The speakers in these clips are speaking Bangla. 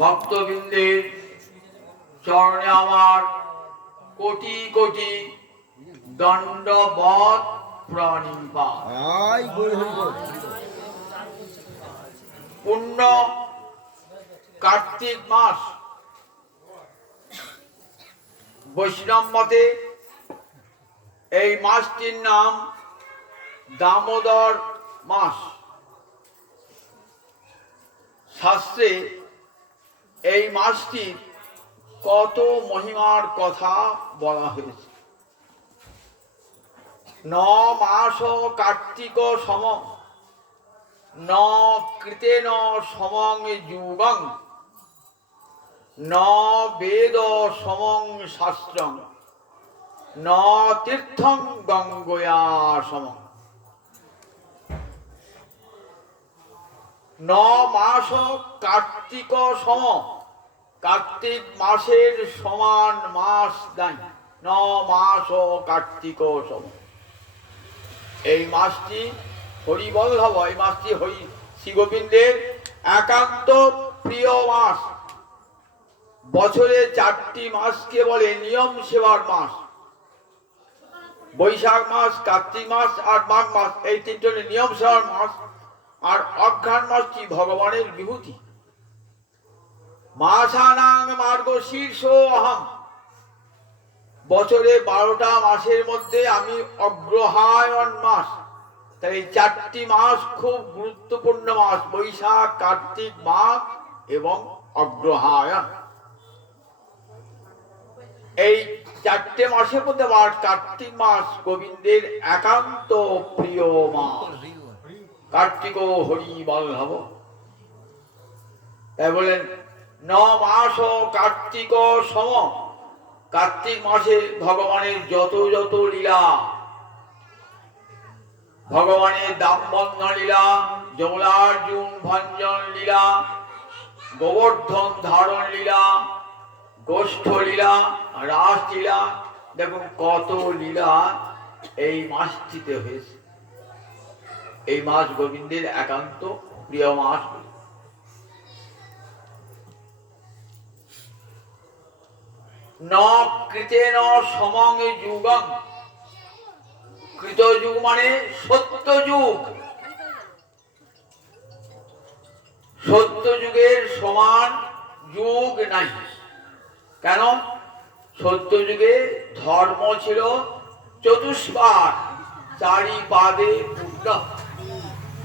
ভক্তবৃন্দের চরণে আমার কোটি কোটি দণ্ডবৎ প্রণিপাত। পূর্ণ কার্তিক মাস, বৈষ্ণব মতে এই মাসটির নাম দামোদর মাস। শাস্ত্রে এই মাসটির কত মহিমার কথা বলা হয়েছে। ন মাস কার্তিক সম ন কৃতেন সমং যুগং ন বেদ সমং শাস্ত্রং ন তীর্থং গঙ্গয়া সমং। ন মাস কার্তিক সম, কার্তিক মাসের সমান মাস নাই। ন মাস কার্তিক সম, এই মাসটি হরিবল্লভ, এই মাসটি হরি শ্রী গোবিন্দের একান্ত প্রিয় মাস। বছরে 4টি মাসকে বলে নিয়ম সেবার মাস। বৈশাখ মাস, কার্তিক মাস আর মাঘ মাস, এই 3টি নিয়ম সেবার মাস। আর অঘ্রাণ মাসটি ভগবানের বিভূতি। মাসানাং মার্গশীর্ষ অহম, বছরে 12টা মাসের মধ্যে আমি অগ্রহায়ণ মাস। তাই এই 4টি মাস খুব গুরুত্বপূর্ণ মাস, বৈশাখ, কার্তিক, মাঘ এবং অগ্রহায়ণ। এই 4টে মাসের মধ্যে আবার কার্তিক মাস গোবিন্দের একান্ত প্রিয় মাস। কার্তিক হরি বল্লভ, তাই বলেন ন মাস কার্তিক সম। কার্তিক মাসে ভগবানের যত যত লীলা, ভগবানের দামবন্ধন লীলা, যমলার্জুন ভঞ্জন লীলা, গোবর্ধন ধারণ লীলা, গোষ্ঠ লীলা, রাস লীলা, দেখুন কত লীলা এই মাসটিতে হয়েছে। এই মাস গোবিন্দের একান্ত প্রিয় মাস। ন কৃতেন সমং যুগং, কৃত যুগ মানে সত্য যুগ। সত্য যুগের সমান যুগ নাই। কেন? সত্য যুগে ধর্ম ছিল চতুষ্পাদ, 4 পাদে পূর্ণ।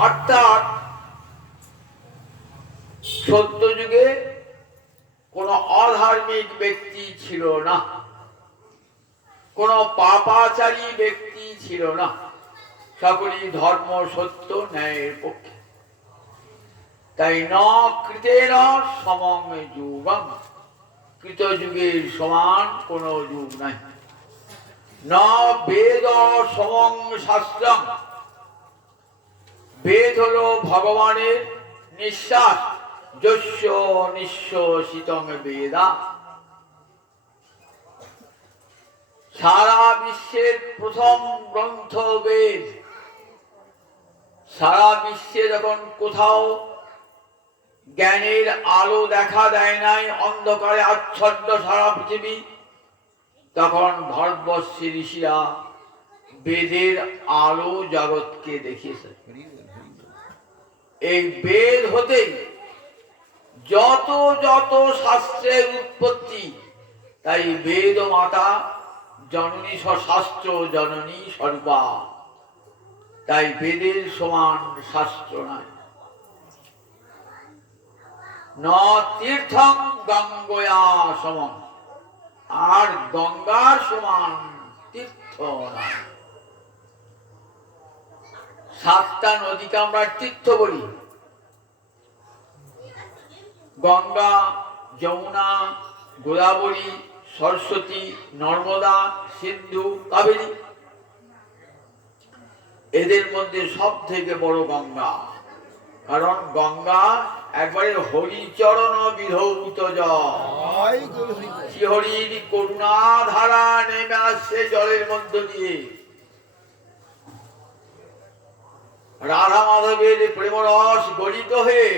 অর্থাৎ সত্য যুগে কোন অধার্মিক ব্যক্তি ছিল না, কোন পাপাচারী ব্যক্তি ছিল না। সকলই ধর্ম সত্য ন্যায়ের পক্ষে। তাই ন কৃতেন সমং যুগং, কৃত যুগের সমান কোন যুগ নাই। ন বেদ সমং শাস্ত্রং, বেদ হলো ভগবানের নিঃশ্বাস। যস্য নিঃশ্বসিতং বেদা, সারা বিশ্বের প্রথম গ্রন্থ বেদ। সারা বিশ্বে যখন কোথাও জ্ঞানের আলো দেখা দেয় নাই, অন্ধকারে আচ্ছন্ন সারা পৃথিবী, তখন ভারতবর্ষের ঋষিরা বেদের আলো জগৎকে দেখিয়েছে। এই বেদ হতে যত যত শাস্ত্রের উৎপত্তি। তাই বেদ মাতা জননী শাস্ত্র জননী স্বরূপা। তাই বেদের সমান শাস্ত্র নাই। ন তীর্থং গঙ্গয়া সমম, আর গঙ্গার সমান তীর্থ নাই। 7টা নদীকে আমরা তীর্থ বলি। গঙ্গা, যমুনা, গোদাবরী, সরস্বতী, নর্মদা, সিন্ধু, কাবেরী। এদের মধ্যে সব থেকে বড় গঙ্গা। কারণ গঙ্গা একবারে হরিচরণ বিধৌত জল। শ্রীহরির করুণা ধারা নেমে আসছে জলের মধ্য দিয়ে। রাধা মাধবের প্রেমরস গলিত হয়ে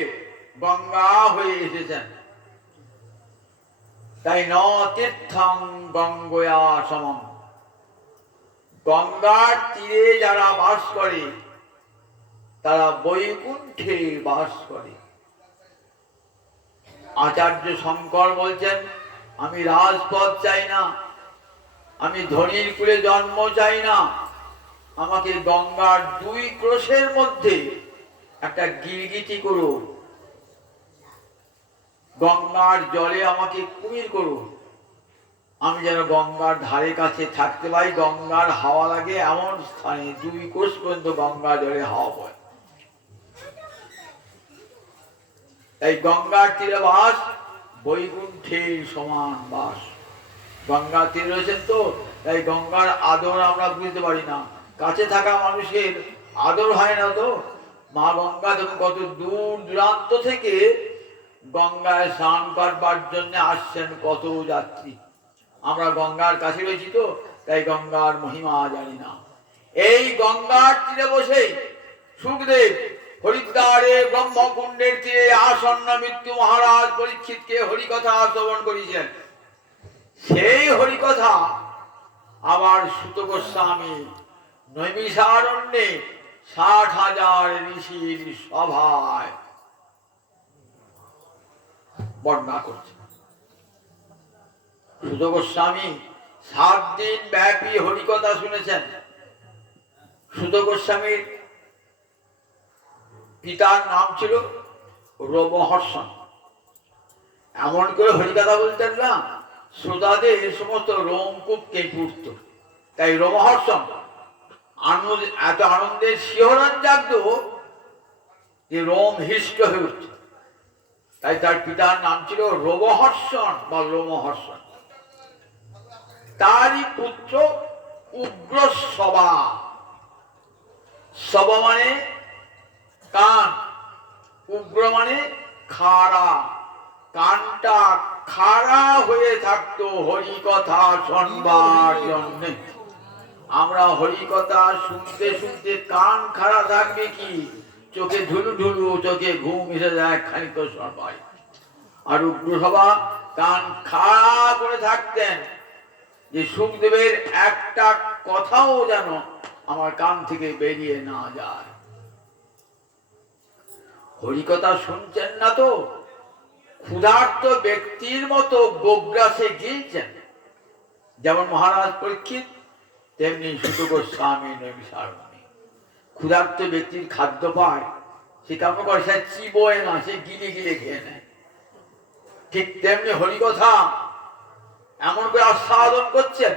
গঙ্গা হয়ে এসেছেন। তাই ন তীর্থং গঙ্গয়া সমম। গঙ্গার তীরে যারা বাস করে তারা বৈকুণ্ঠে বাস করে। আচার্য শঙ্কর বলছেন, আমি রাজপদ চাই না, আমি ধনীর কুলে জন্ম চাই না, আমাকে গঙ্গার দুই ক্রোশের মধ্যে একটা গিরগিটি করো, গঙ্গার জলে আমাকে কুমির করো, আমি যেন গঙ্গার ধারে কাছে থাকতে পাই, গঙ্গার হাওয়া লাগে এমন স্থানে দুই ক্রোশ পর্যন্ত গঙ্গা জলে হাওয়া বয়। এই গঙ্গার তীরে বাস বৈকুণ্ঠের সমান বাস। গঙ্গার তীরে রয়েছেন তো, তাই গঙ্গার আদর আমরা বুঝতে পারি না, কাছে থাকা মানুষের আদর হয় না তো। মা গঙ্গা যখন কত দূর দূরান্ত থেকে গঙ্গায় স্নান করবার জন্য আসছেন কত যাত্রী, আমরা গঙ্গার কাছে রয়েছি তো, তাই গঙ্গার মহিমা জানি না। এই গঙ্গার তীরে বসে সুখদেব হরিদ্বারে ব্রহ্মকুণ্ডের তীরে আসন্ন মৃত্যু মহারাজ পরীক্ষিতকে হরিকথা শ্রবণ করেছেন। সেই হরিকথা আবার সুত গোস্বামী নৈমিষারণ্যে ৬০,০০০ ঋষির সভায় বর্ণনা করছেন। সুত গোস্বামী ৭ দিন ব্যাপী হরিকথা শুনেছেন। সুত গোস্বামীর পিতার নাম ছিল রোমহর্ষণ। এমন করে হরিকথা বলতেন না, শ্রোতাদের সমস্ত রোমকূপ কেঁপে উঠত। তাই রোমহর্ষণ এত আনন্দের শিহরণ জাগত যে রোম হৃষ্ট হয়ে উঠত। তাই তার পিতার নাম ছিল রোমহর্ষণ বা রোমহর্ষণ। তারই পুত্র উগ্রশ্ববা। সবা মানে কান, উগ্র মানে খাড়া, কানটা খাড়া হয়ে থাকতো হরিকথা শুনবার জন্য। আমরা হরিকথা শুনতে শুনতে কান খাড়া থাকবে কি, চোখে ঢুলু ঢুলু, চোখে ঘুম এসে যায় খানিক সময়। আর উগ্রসভা কান খাড়া করে থাকতেন যে সুখদেবের একটা কথাও যেন আমার কান থেকে বেরিয়ে না যায়। হরিকথা শুনছেন না তো, ক্ষুধার্ত ব্যক্তির মতো গোগ্রাসে গিলছেন। যেমন মহারাজ পরীক্ষিত, তেমনি সুত গোস্বামী নৈমিষারণ্যে। ক্ষুধার্ত ব্যক্তির খাদ্য পায়, সে কেমন করে, সে চিবোয় না, সে গিলে গিলে খেয়ে নেয়। ঠিক তেমনি হরিকথা এমন করে আস্বাদন করছেন,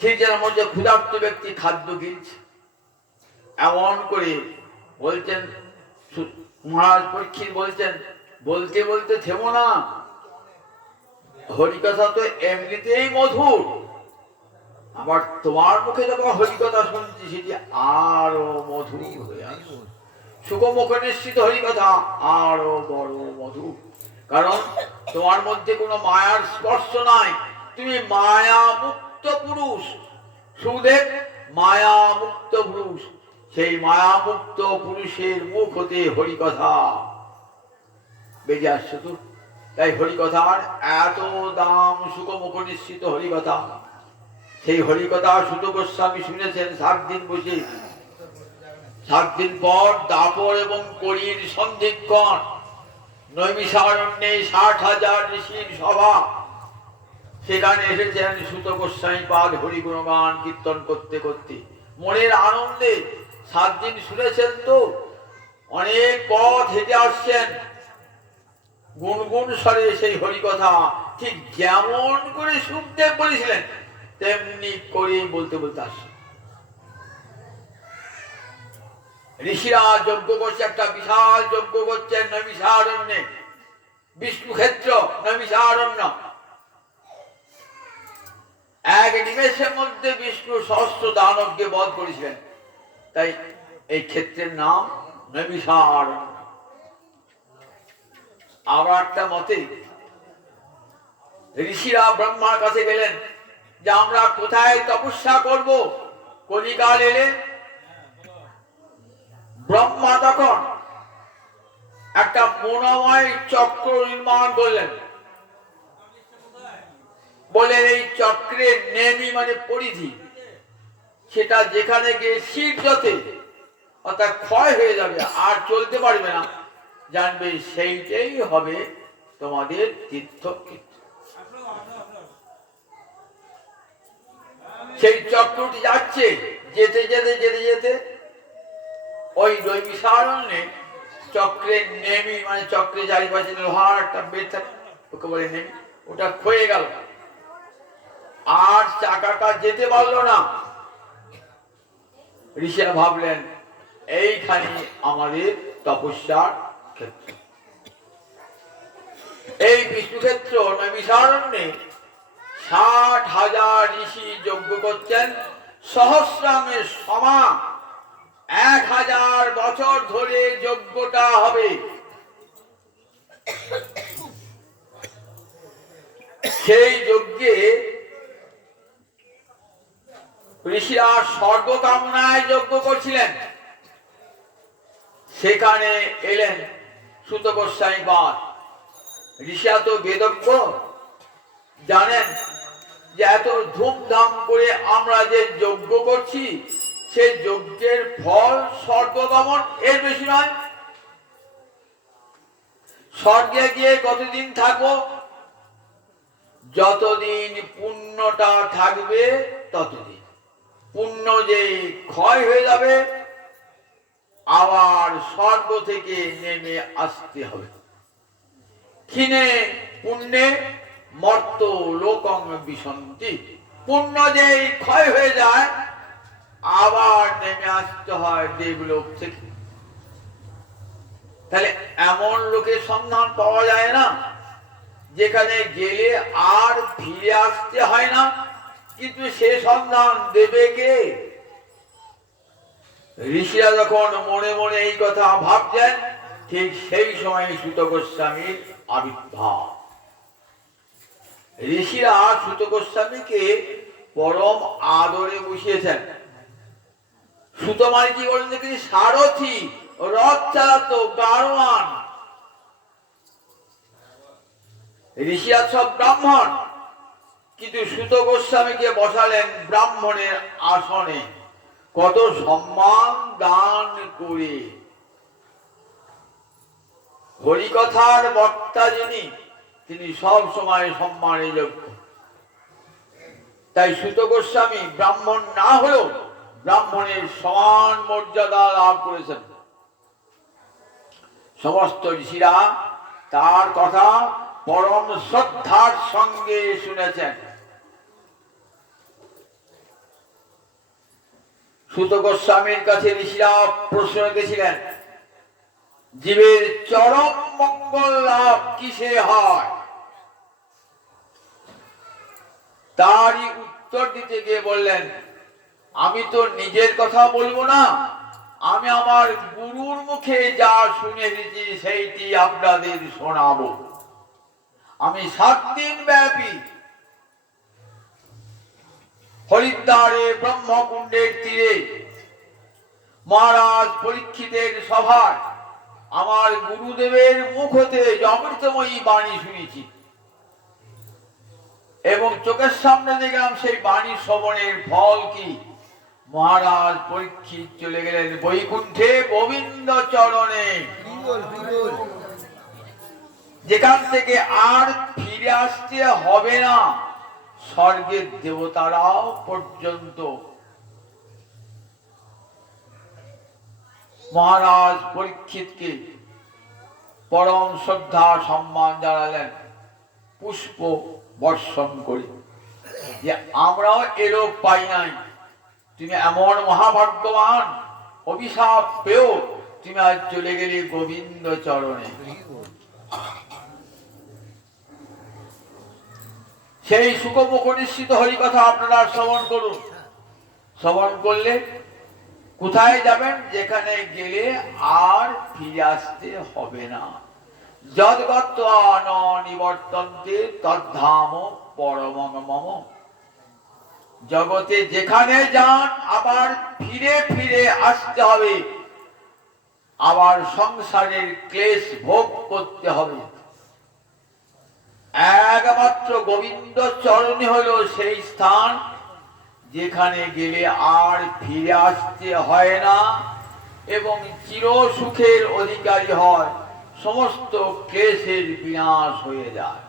ঠিক যেন মধ্যে ক্ষুধার্ত ব্যক্তি খাদ্য গিলছে। এমন করে বলছেন মহারাজ পরীক্ষিত, বলছেন বলতে বলতে থেমো না, হরিকথা তো এমনিতেই মধুর, আবার তোমার মুখে যখন হরিকথা শুনছি সেটি আরো মধুর হয়ে আসে। সুখমুখ নিশ্চিত হরিকথা আরো বড় মধুর, কারণ তোমার মধ্যে কোনো মায়ার স্পর্শ নাই, তুমি মায়া মুক্ত পুরুষ। সুদেব মায়া মুক্ত পুরুষ, সেই মায়া মুক্ত পুরুষের মুখ হতে হরিকথা বেজে আসছে তো। তাই হরিকথার এত দাম, সুখমুখ নিশ্চিত হরিকথা। সেই হরিকথা সুত গোস্বামী শুনেছেন ৭ দিন বসে। ৭ দিন পর দাপর এবং করির সন্ধিক্ষণ নৈমিষারণ্যে ৬০,০০০ ঋষির সভা। সেখানে এসেছেন সুত গোস্বামী পাদ হরিগুণগান কীর্তন করতে করতে মনের আনন্দে। ৭ দিন শুনেছেন তো, অনেক পথ হেঁটে আসছেন গুনগুন স্বরে সেই হরিকথা। ঠিক যেমন করে সুখদেব বলেছিলেন তেমনি করে বলতে বলতে আসছে। ঋষিরা যজ্ঞ করছে, একটা বিশাল যজ্ঞ করছেন নৈমিষারণ্যে, বিষ্ণু ক্ষেত্র নৈমিষারণ্য। এক নিমেষের মধ্যে বিষ্ণু সহস্র দানবকে বধ করেছিলেন, তাই এই ক্ষেত্রের নাম নৈমিষারণ্য। আবার একটা মতে ঋষিরা ব্রহ্মার কাছে গেলেন যে আমরা কোথায় তপস্যা করব, কলিকাল এলে। ব্রহ্মা তখন একটা মনোময় চক্র নির্মাণ করলেন। বললেন এই চক্রের নেমি মানে পরিধি, সেটা যেখানে গিয়ে শীর্ষতে অর্থাৎ ক্ষয় হয়ে যাবে আর চলতে পারবে না, জানবে সেইটাই হবে তোমাদের তীর্থক্ষেত্র। সেই চক্রটি যাচ্ছে, যেতে যেতে যেতে যেতে ওই নৈমিষারণ্যে চক্রের নেমি মানে চক্রে চারিপাশে লোহার একটা বেদ থাকে, ওকে বলে নেমি, ওটা ক্ষয়ে গেল, আর চাকাটা যেতে পারলো না। ঋষিরা ভাবলেন এইখানে আমাদের তপস্যার ক্ষেত্র। এই বিষ্ণুক্ষেত্র নৈমিষারণ্যে 60,000 ঋষি যজ্ঞ করছেন, সহস্রাঙ্গের সমা 1000 বছর ধরে যজ্ঞটা হবে। সেই যজ্ঞে ঋষিরা স্বর্গ কামনায় যজ্ঞ করছিলেন। সেখানে এলেন সুত গোস্বামী পাদ। ঋষিরা তো বেদজ্ঞ, জানেন যে এত ধুমধাম করে আমরা যে যজ্ঞ করছি, সেই যজ্ঞের ফল স্বর্গগমন, এর বেশি নয়। স্বর্গে গিয়ে কতদিন থাকবো? যতদিন পুণ্যটা থাকবে ততদিন। পুণ্য যে ক্ষয় হয়ে যাবে, আবার স্বর্গ থেকে নেমে আসতে হবে। ক্ষীণে পুণ্যে মর্ত লোকং বিসন্তি। পুণ্য যে ক্ষয় হয়ে যায়, আবার নেমে আসতে হয় দেবলোক থেকে। তাহলে এমন লোকের সন্ধান পাওয়া যায় না যেখানে গেলে আর ফিরে আসতে হয় না, কিন্তু সে সন্ধান দেবে কে? ঋষিরা যখন মনে মনে এই কথা ভাবছেন, ঠিক সেই সময় সুত গোস্বামীর আবির্ভাব। ঋষিরা সুত গোস্বামীকে পরম আদরে বসিয়েছেন। সুত মানে কি বলেন দেখি? সারথি, রথ চালাতো, গাড়োয়ান। ঋষিরা সব ব্রাহ্মণ, কিন্তু সুত গোস্বামীকে বসালেন ব্রাহ্মণের আসনে, কত সম্মান দান করে। হরিকথার বক্তা যিনি, তিনি সব সময় সম্মানে যোগ্য। তাই সুত গোস্বামী ব্রাহ্মণ না হলেও ব্রাহ্মণের সমান মর্যাদা লাভ করেছেন। সমস্ত ঋষিরা তার কথা পরম শ্রদ্ধার সঙ্গে শুনেছেন। সুত গোস্বামীর কাছে ঋষিরা প্রশ্ন রেখেছিলেন, জীবের চরম মঙ্গল লাভ কিসে হয়? তারই উত্তর দিতে গিয়ে বললেন, আমি তো নিজের কথা বলবো না, আমি আমার গুরুর মুখে যা শুনে এসেছি সেইটি আপনাদের শোনাবো। আমি 7 দিন ব্যাপী হরিদ্বারে ব্রহ্মকুণ্ডের তীরে মহারাজ পরীক্ষিতের সভায় আমার গুরুদেবের মুখ হতে অমৃতময়ী বাণী শুনেছি, এবং চোখের সামনে দেখলাম সেই বাণী শ্রবণের ফল কি। মহারাজ পরীক্ষিত চলে গেলেন বৈকুণ্ঠে গোবিন্দ চরণে, যেখান থেকে আর ফিরে আসতে হবে না স্বর্গের দেবতারাও পর্যন্ত। মহারাজ পরীক্ষিতকে পরম শ্রদ্ধা সম্মান জানালেন পুষ্প বর্ষণ করে, যে আমরাও এরও পাই নাই, তুমি এমন মহাভাগ্যবান, অভিশাপ পেও তুমি আজ চলে গেলে গোবিন্দ চরণে। সেই সুখমুখ নিশ্চিত হরিকথা আপনারা শ্রবণ করুন। শ্রবণ করলে কোথায় যাবেন? যেখানে গেলে আর ফিরে আসতে হবে না। যদ্গত্বা ন নিবর্তন্তে তদ্ধাম পরমং মম। জগতে যেখানে যান আবার ফিরে ফিরে আসতে হবে, আবার সংসারের ক্লেশ ভোগ করতে হবে। একমাত্র গোবিন্দ চরণে হলো সেই স্থান যেখানে গেলে আর ফিরে আসতে হয় না এবং চির সুখের অধিকারী হয়, সমস্ত ক্লেশের বিনাশ হয়ে যায়।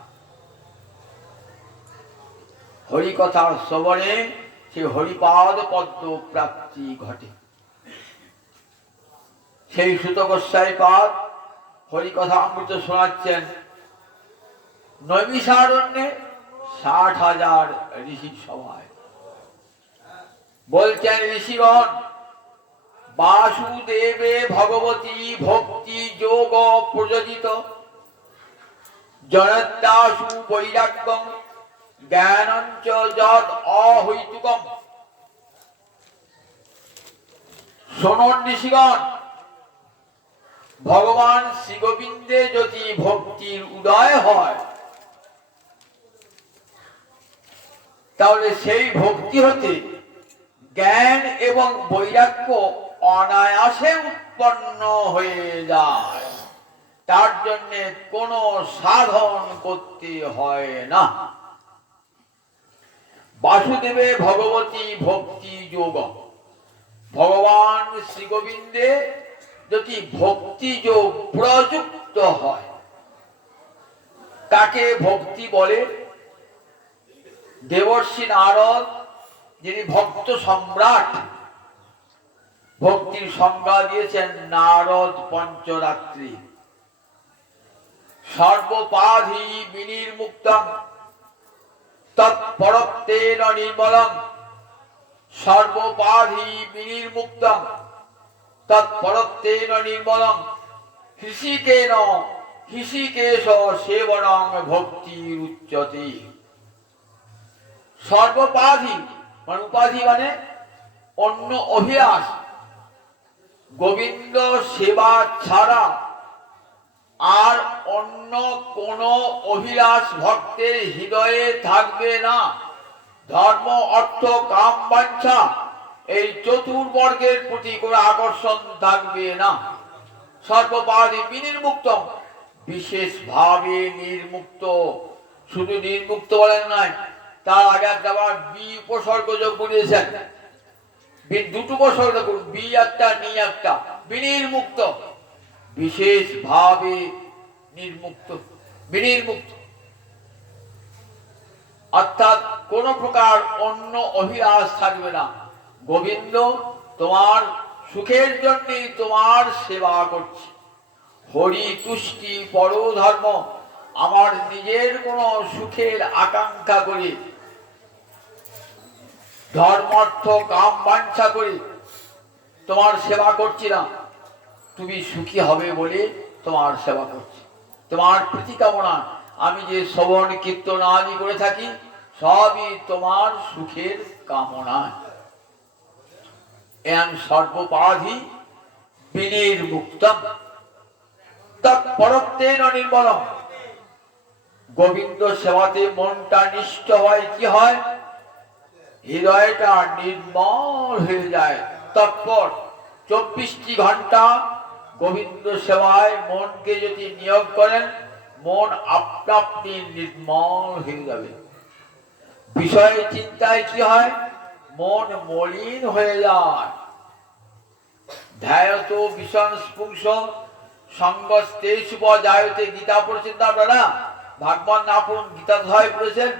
হরিকথার শ্রবণে সে হরিপাদ পদ্ম প্রাপ্তি ঘটে। সেই সুত গোস্বাই পাদ হরিকথা অমৃত শোনাচ্ছেন নৈমিষারণ্যে 60,000 ঋষির সভায়। বলছেন ঋষিগণ, বাসুদেবে ভগবতী ভক্তি যোগ প্রযোজিত জনদাসু বৈরাগ্যম জ্ঞানঞ্চ যদ অহৈতুকম। শোনন ঋষিগণ, ভগবান শ্রী গোবিন্দে যদি ভক্তির উদয় হয় তাহলে সেই ভক্তি হতে জ্ঞান এবং বৈরাগ্য অনায়াসে উৎপন্ন হয়ে যায়। তার জন্য কোনো সাধন করতে হয় না। বাসুদেবে ভগবতী ভক্তি যোগ, ভগবান শ্রী গোবিন্দে যদি ভক্তি যোগ প্রযুক্ত হয়, তাকে ভক্তি বলে। দেবর্ষি নারদ, যিনি ভক্ত সম্রাট, ভক্তির সংজ্ঞা দিয়েছেন নারদ পঞ্চরাত্রি। সর্বপাধি বিনির্মুক্তং তৎপরত্বেন নির্মলং, সর্বপাধি বিনির্মুক্তং তৎপরত্বেন নির্মলং হৃষিকেন হৃষিকেশ সেবনং ভক্তির উচ্যতে। সর্বপাধি মানে উপাধি মানে অন্য অভিলাষ, গোবিন্দ সেবা ছাড়া আর অন্য কোন অভিলাষ ভক্তের হৃদয়ে থাকবে না। ধর্ম, অর্থ, কাম, বাঞ্ছা এই চতুর্বর্গের প্রতি কোনো আকর্ষণ থাকবে না। সর্বপাধি বিনির্মুক্ত, বিশেষ ভাবে নির্মুক্ত। শুধু নির্মুক্ত বলেন নয়, তার আগে একবার বি উপসর্গ যোগ করিয়েছেন। দুটো উপসর্গ করুন, বি একটা নি একটা। বিনির্মুক্ত, বিশেষ ভাবে নির্মুক্ত, বিনির্মুক্ত অর্থাৎ কোন প্রকার অন্য অভিলাষ থাকবে না। গোবিন্দ তোমার সুখের জন্যই তোমার সেবা করছি। হরি তুষ্টি পরো ধর্ম, আমার নিজের কোন সুখের আকাঙ্ক্ষা করে, ধর্ম অর্থ কাম বাঞ্ছা করে তোমার সেবা করছি না। তুমি সুখী হবে বলে তোমার সেবা করছি। তোমার প্রীতি কামনা, আমি যে শ্রবণ কীর্তন আদি করে থাকি সবই তোমার সুখের কামনা। এন সর্বপাধি বিনির্মুক্তম তৎপরত্বেন নির্মলম। গোবিন্দ সেবাতে মনটা নিষ্ঠ হয়, কি হয়? হৃদয়টা নির্মল হয়ে যায়। তৎপর 24টি ঘন্টা গোবিন্দ সেবায় মনকে যদি নিয়োগ করেন, মন আপনা আপনি নির্মল হয়ে যাবে। বিষয় চিন্তায় কি হয়? মন মলিন হয়ে যায়। ধ্যায়ত ভীষণ স্পুংস সঙ্গস্তেষুপজায়তে, গীতা পড়েছেন তো আপনারা? ভাগবত না পড়ুন, গীতা ধয় পড়েছেন।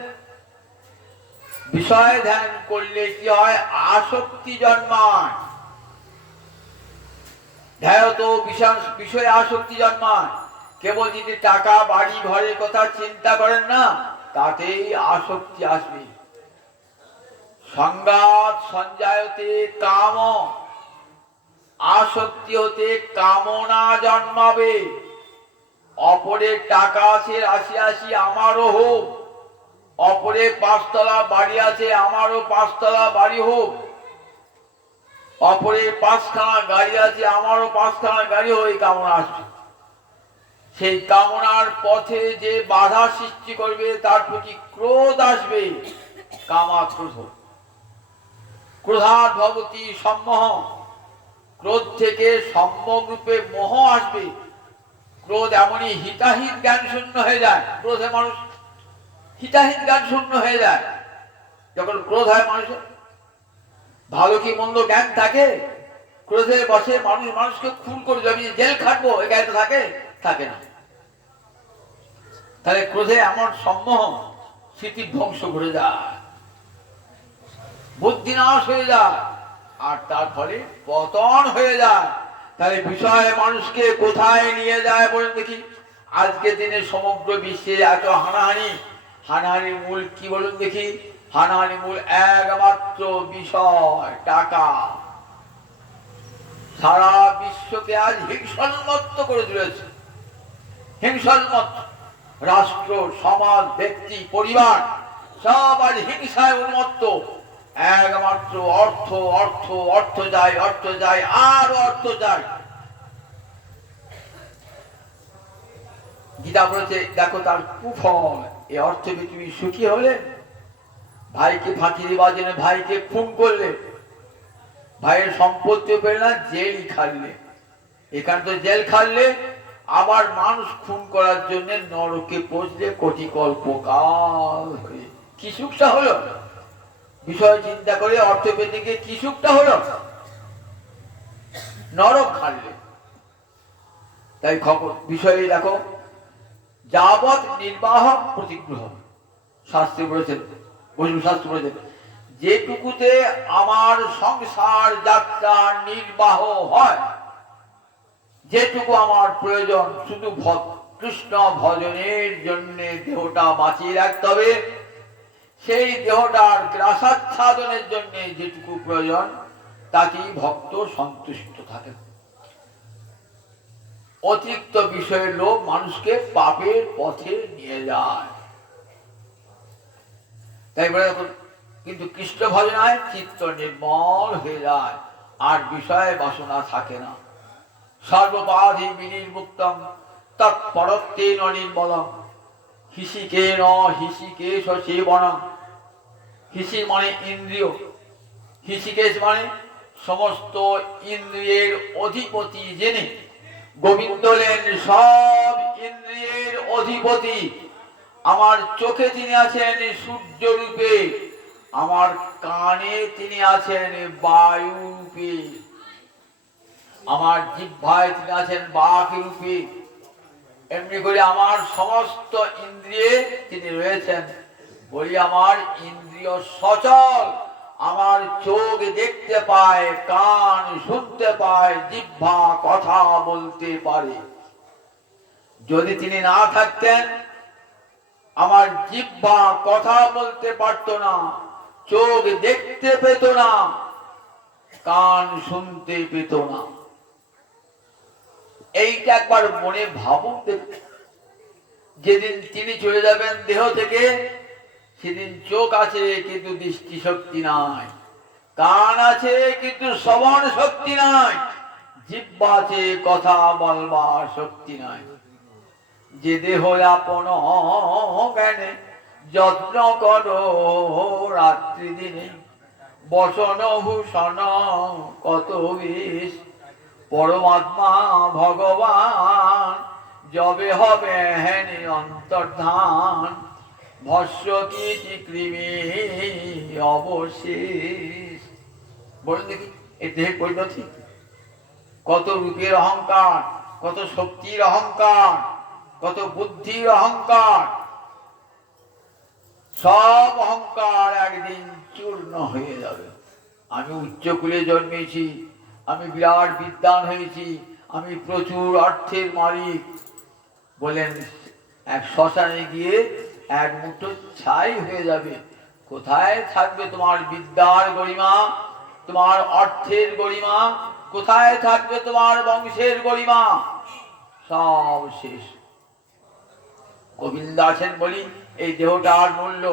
বিষয় ধ্যান করলে কি হয়? আসক্তি জন্মায়। ধ্যায়ত ভীষণ বিষয়ে আসক্তি জন্মায়। কেবল যদি টাকা, বাড়ি, ঘরের কথা চিন্তা করেন না, তাতেই আসক্তি আসবে। সংঘাত সঞ্জায়তে কাম, আসক্তি হতে কামনা জন্মাবে। অপরের টাকা আছে, আসি আসি আমারও হোক। অপরের 5 তলা বাড়ি আছে, আমারও 5 তলা বাড়ি হোক। অপরের 5খানা গাড়ি আছে, আমারও 5খানা গাড়ি হোক। এই কামনা আসবে। সেই কামনার পথে যে বাধা সৃষ্টি করবে তার প্রতি ক্রোধ আসবে। কামাক্রোধ, ক্রোধাৎ ভবতি সম্মোহ, ক্রোধ থেকে সম্যক রূপে মোহ আসবে। ক্রোধ এমনই হিতাহিত জ্ঞান শূন্য হয়ে যায়। ক্রোধে মানুষ হিতাহিত জ্ঞান শূন্য হয়ে যায় যখন ক্রোধ হয় মানুষের। ভালো কি মন্দ জ্ঞান থাকে? ক্রোধে বসে মানুষ মানুষকে খুন করে যাবে, জেল খাটবো, এ জ্ঞান থাকে? থাকে না। তাহলে ক্রোধে এমন সম্মোহ, স্মৃতি ধ্বংস করে যায়, বুদ্ধি নাশ হয়ে যায়, আর তার ফলে পতন হয়ে যায়। তাহলে বিষয় মানুষকে কোথায় নিয়ে যায় বলেন দেখি? আজকে দিনে সমগ্র বিশ্বে এত হানাহানি, হানাহানির মূল কি বলুন দেখি? হানাহানির মূল একমাত্র বিষয় টাকা। সারা বিশ্বকে আজ হিংসন্মত্ত করে তুলেছে, হিংসন্মত্ত। রাষ্ট্র, সমাজ, ব্যক্তি, পরিবার সব আজ হিংসায় উন্মত্ত। একমাত্র অর্থ, অর্থ, অর্থ যায়, অর্থ যায়, আর অর্থ যায়। গীতা বলেছে দেখো তার কুফল। এই অর্থে তুমি সুখী হলে, ভাইকে ফাঁকি দেওয়ার জন্য ভাইকে খুন করলে, ভাইয়ের সম্পত্তি পেলে না, জেল খাটলে। এখানে তো জেল খাটলে, আবার মানুষ খুন করার জন্য নরকে পৌঁছলে কোটি কল্পকাল হয়ে কি সুখটা হলো? বিষয় চিন্তা করে অর্থ পেতে গিয়ে কি সুখটা হলো? নরক খাটলে। তাই খবর বিষয়ে দেখো, যাবৎ নির্বাহ প্রতিগ্রহ, শাস্ত্রে বলেছেন, বৈষ্ণব শাস্ত্র বলেছেন, যেটুকুতে আমার সংসার যাত্রা নির্বাহ হয়, যেটুকু আমার প্রয়োজন, শুধু কৃষ্ণ ভজনের জন্য দেহটা বাঁচিয়ে রাখতে হবে, সেই দেহটার গ্রাসাচ্ছাদনের জন্য যেটুকু প্রয়োজন, তাতেই ভক্ত সন্তুষ্ট থাকে। অতিরিক্ত বিষয়ের লোভ মানুষকে পাপের পথে নিয়ে যায়। তাই বলে কিন্তু কৃষ্ণ ভজনায় চিত্ত নির্মল হয়ে যায়, আর বিষয় বাসনা থাকে না। সর্বপাধি বিনির্মুক্তম তৎপরত্বেন নির্মলম হিসিকেন হিসিকেশ সেবনম। হিসি মানে ইন্দ্রিয়, হিসিকেশ মানে সমস্ত ইন্দ্রিয়ের অধিপতি যিনি। গোবিন্দ হলেন সব ইন্দ্রিয়ের অধিপতি। আমার চোখে তিনি আছেন সূর্য রূপে, আমার কানে তিনি আছেন বায়ু রূপে, আমার জিহ্বায় তিনি আছেন বাঘ রূপে। এমনি করে আমার সমস্ত ইন্দ্রিয়ে তিনি রয়েছেন। বলি আমার ইন্দ্রিয় সচল, আমার চোখ দেখতে পায়, কান শুনতে পায়, জিহ্বা কথা বলতে পারে। যদি তিনি না থাকতেন, আমার জিহ্বা কথা বলতে পারত না, চোখ দেখতে পেত না, কান শুনতে পেত না। এইটা একবার মনে ভাবুন। যেদিন তিনি চলে যাবেন দেহ থেকে, সেদিন চোখ আছে কিন্তু দৃষ্টি শক্তি নাই, কান আছে কিন্তু শ্রবণ শক্তি নাই, জিহ্বা আছে কথা বলবার শক্তি নাই। যে দেহ আপন জ্ঞানে যত্ন করো রাত্রি দিনে, বসন ভূষণ কত বেশ, পরমাত্মা ভগবান যবে হবে হেনে অন্তর্ধান, ভস্য কীটি কৃমি অবশেষ। বলুন দেখি এই দেহের পরিণতি। কত রূপের অহংকার, কত শক্তির অহংকার, কত বুদ্ধির অহংকার, সব অহংকার একদিন চূর্ণ হয়ে যাবে। আমি উচ্চকুলে জন্মেছি, আমি বিরাট বিদ্বান হয়েছি, আমি প্রচুর অর্থের মালিক বলেন, এক শ্মশানে গিয়ে এক মুঠো ছাই হয়ে যাবে। কোথায় থাকবে তোমার বিদ্যার গরিমা, তোমার অর্থের গরিমা? কোথায় থাকবে তোমার বংশের গরিমা? সব শেষ। গোবিন্দ আছেন বলি এই দেহটার মূল্য।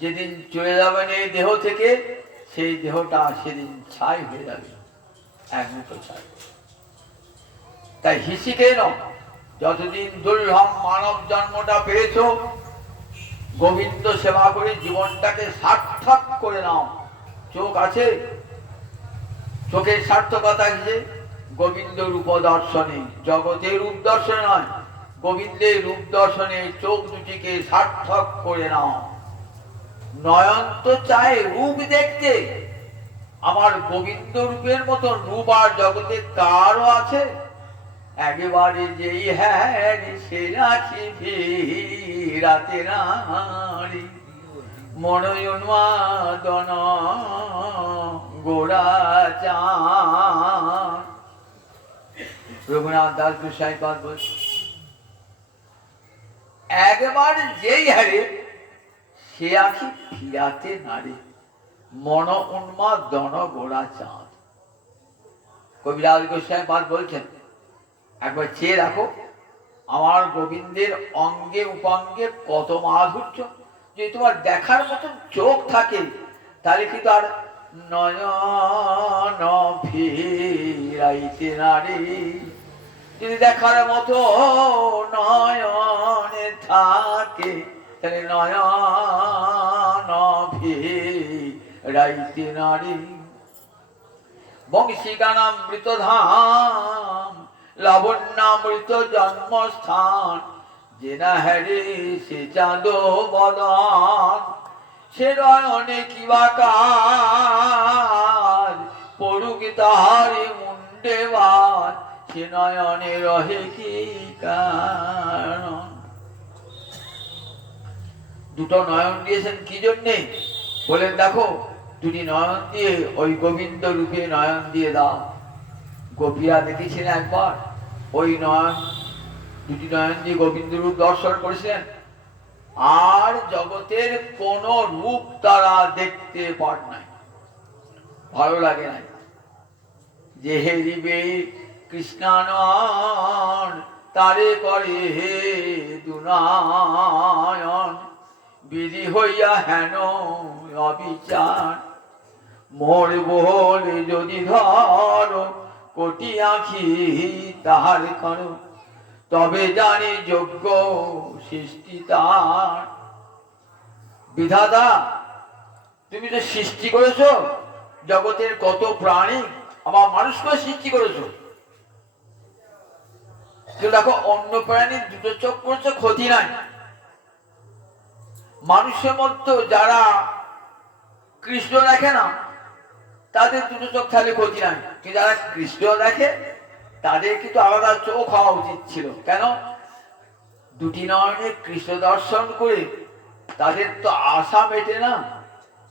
যেদিন চলে যাবেন এই দেহ থেকে, সেই দেহটা সেদিন ছাই হয়ে যাবে, এক মুঠো ছাই। তাই হিসিকে ন, যতদিন দুর্লভ মানব জন্মটা পেয়েছ, গোবিন্দ সেবা করে জীবনটাকে সার্থক করে নাও। চোখ আছে, চোখের সার্থকতা আছে গোবিন্দ রূপ দর্শনে, জগতের রূপ দর্শনে নয়। গোবিন্দের রূপ দর্শনে চোখ দুটিকে সার্থক করে নাও। নয়ন তো চায় রূপ দেখতে, আমার গোবিন্দ রূপের মতো রূপ আর জগতে কারও আছে? একেবারে যেই হ্যাঁ সে রাখি রাতে নারী মনোন্মাদন গোড়াচার। রঘুনাথ দাস গোসাই পাদ বলছে, একবার যেই হারে সে আখি ফিরাতে নারে মন উন্মাদন গোড়া চাঁদ। কবিরাজ গোসাই পাদ বলছেন, একবার চেয়ে রাখো আমার গোবিন্দের অঙ্গে উপাঙ্গে কত মাধুর্য। যদি তোমার দেখার মতন চোখ থাকে তাহলে কিন্তু আর নয়ন ফিরাইতে নারে। যদি দেখার মতো নয়নে থাকে তাহলে নয়ন ফিরাইতে নারে। বংশীগানামৃত ধাম লাবণ্যামৃত জন্মস্থান, যে না হ্যারে সে চাঁদ বদন। সে নয়নে কিবা কাজ পড়ুক তাহার মুন্ডে বাদ, সে নয়নে রহে কি কারণ। দুটো নয়ন দিয়েছেন কি জন্যে? বলেন দেখো দুটি নয়ন দিয়ে ওই গোবিন্দ রূপে নয়ন দিয়ে দাও। গোপীরা দেখেছিলেন একবার ওই নয়ন, দুটি নয়ন দিয়ে গোবিন্দ রূপ দর্শন করেছিলেন, আর জগতের কোন রূপ তারা দেখতে পান নাই, ভালো লাগে নাই। যে হেরিবে কৃষ্ণানয়ন তারে করে হে দুনয়ন, বিধি হইয়া হেন অবিচার। মোর বলে যদি ধর কোটি আঁখি তাহার করো, তবে জানি যোগ্য সৃষ্টি তার। বিধাতা তুমি তো সৃষ্টি করেছো জগতের কত প্রাণী, আমার মানুষকে সৃষ্টি করেছো। দেখো অন্য প্রাণীর দুটো চোখ করেছো, ক্ষতি নাই। মানুষের মধ্যে যারা কৃষ্ণ দেখে না তাদের দুটো চোখ থাকলে ক্ষতি নাই, কিন্তু যারা কৃষ্ণ দেখে তাদের কিন্তু আলাদা চোখ হওয়া উচিত ছিল। কেন? দুটি নয়নে কৃষ্ণ দর্শন করে তাদের তো আশা মেটে না।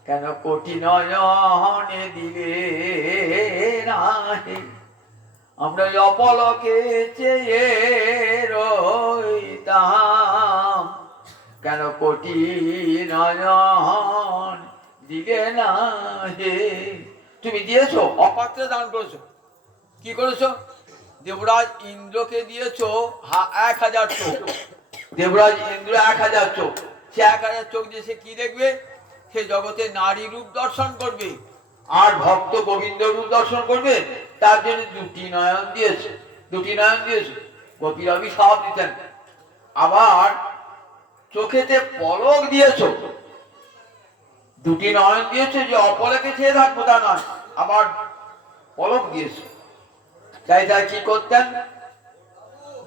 কেন? কোটি নয়নে দিলে না আমরা অপলকে চেয়ে রইতাম, কেন কোটি নয়ন দিলে না হে। তুমি দিয়েছো, অপাত্রে দান করেছো। কি করেছো? দেবরাজ ইন্দ্রকে দিয়েছো 1000 চোখ। দেবরাজ ইন্দ্র 1000 চোখ। সে 1000 চোখ দিয়ে সে কি দেখবে? সে জগতে নারী রূপ দর্শন করবে আর ভক্ত গোবিন্দ রূপ দর্শন করবে। তার জন্য দুটি নয়ন দিয়েছে, দুটি নয়ন দিয়েছে। গোপীর অভিশাপ দিতেন। আবার চোখেতে পলক দিয়েছো, দুটি নয়ন দিয়েছে যে অপলকে চেয়ে থাকবো তা নয়, আবার পলক দিয়েছে। তাই তাই কি করতেন?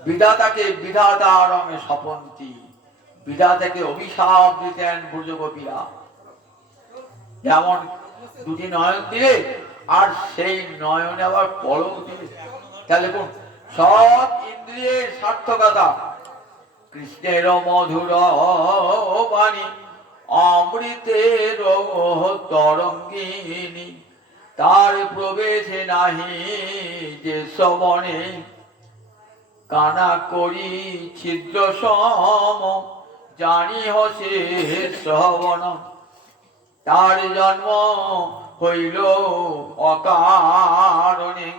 বিধাতাকে বিধাতা রঙে স্বপন্তি, বিধাতাকে অভিশাপ দিতেন ব্রজগোপীরা। যেমন দুটি নয়ন দিলে আর সেই নয়নে আবার পলক দিলে, তাহলে কোন সব ইন্দ্রিয়ের সার্থকতা। কৃষ্ণের মধুর বাণী অমৃতের তরঙ্গিনী, তার প্রবেশে নাহি যে শ্রবণে, কানা করি ছিদ্র সম জানি হসে শ্রবণ। তার জন্ম হইল অকারণে।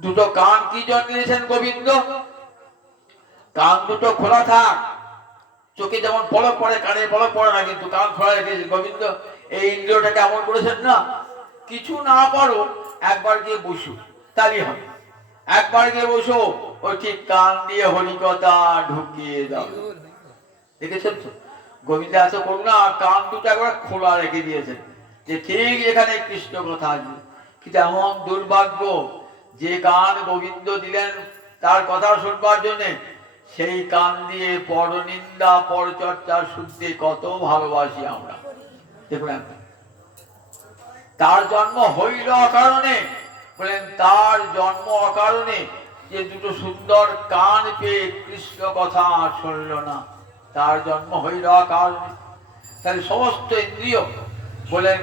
দুটো কান কি জন্য দিয়েছেন গোবিন্দ? কান দুটো খোলা থাক, চোখে যেমন পলক পড়ে কানে পলক পড়ে না, কিন্তু কান খোলা রেখেছে গোবিন্দ। এই ইন্দ্রিয়টাকে এমন করেছেন না, কিছু না পারো একবার গিয়ে বসো তাহলে হবে। একবার গিয়ে বসো, ওই ঠিক কান দিয়ে হরিকথা ঢুকিয়ে দাও। দেখেছেন তো গোবিন্দ এত করুণা, কান দুটো একবার খোলা রেখে দিয়েছেন যে ঠিক এখানে কৃষ্ণ কথা আসবে। কিন্তু এমন দুর্ভাগ্য, যে কান গোবিন্দ দিলেন তার কথা শুনবার জন্য সেই কান দিয়ে পরনিন্দা পরচর্চা শুনতে কত ভালোবাসি আমরা। দেখুন তার জন্ম হইল অকারণে, বলেন তার জন্ম অকারণে যে দুটো সুন্দর কান পেয়ে কৃষ্ণ কথা শুনল না, তার জন্ম হইল অকারণে। তাহলে সমস্ত ইন্দ্রিয় বলেন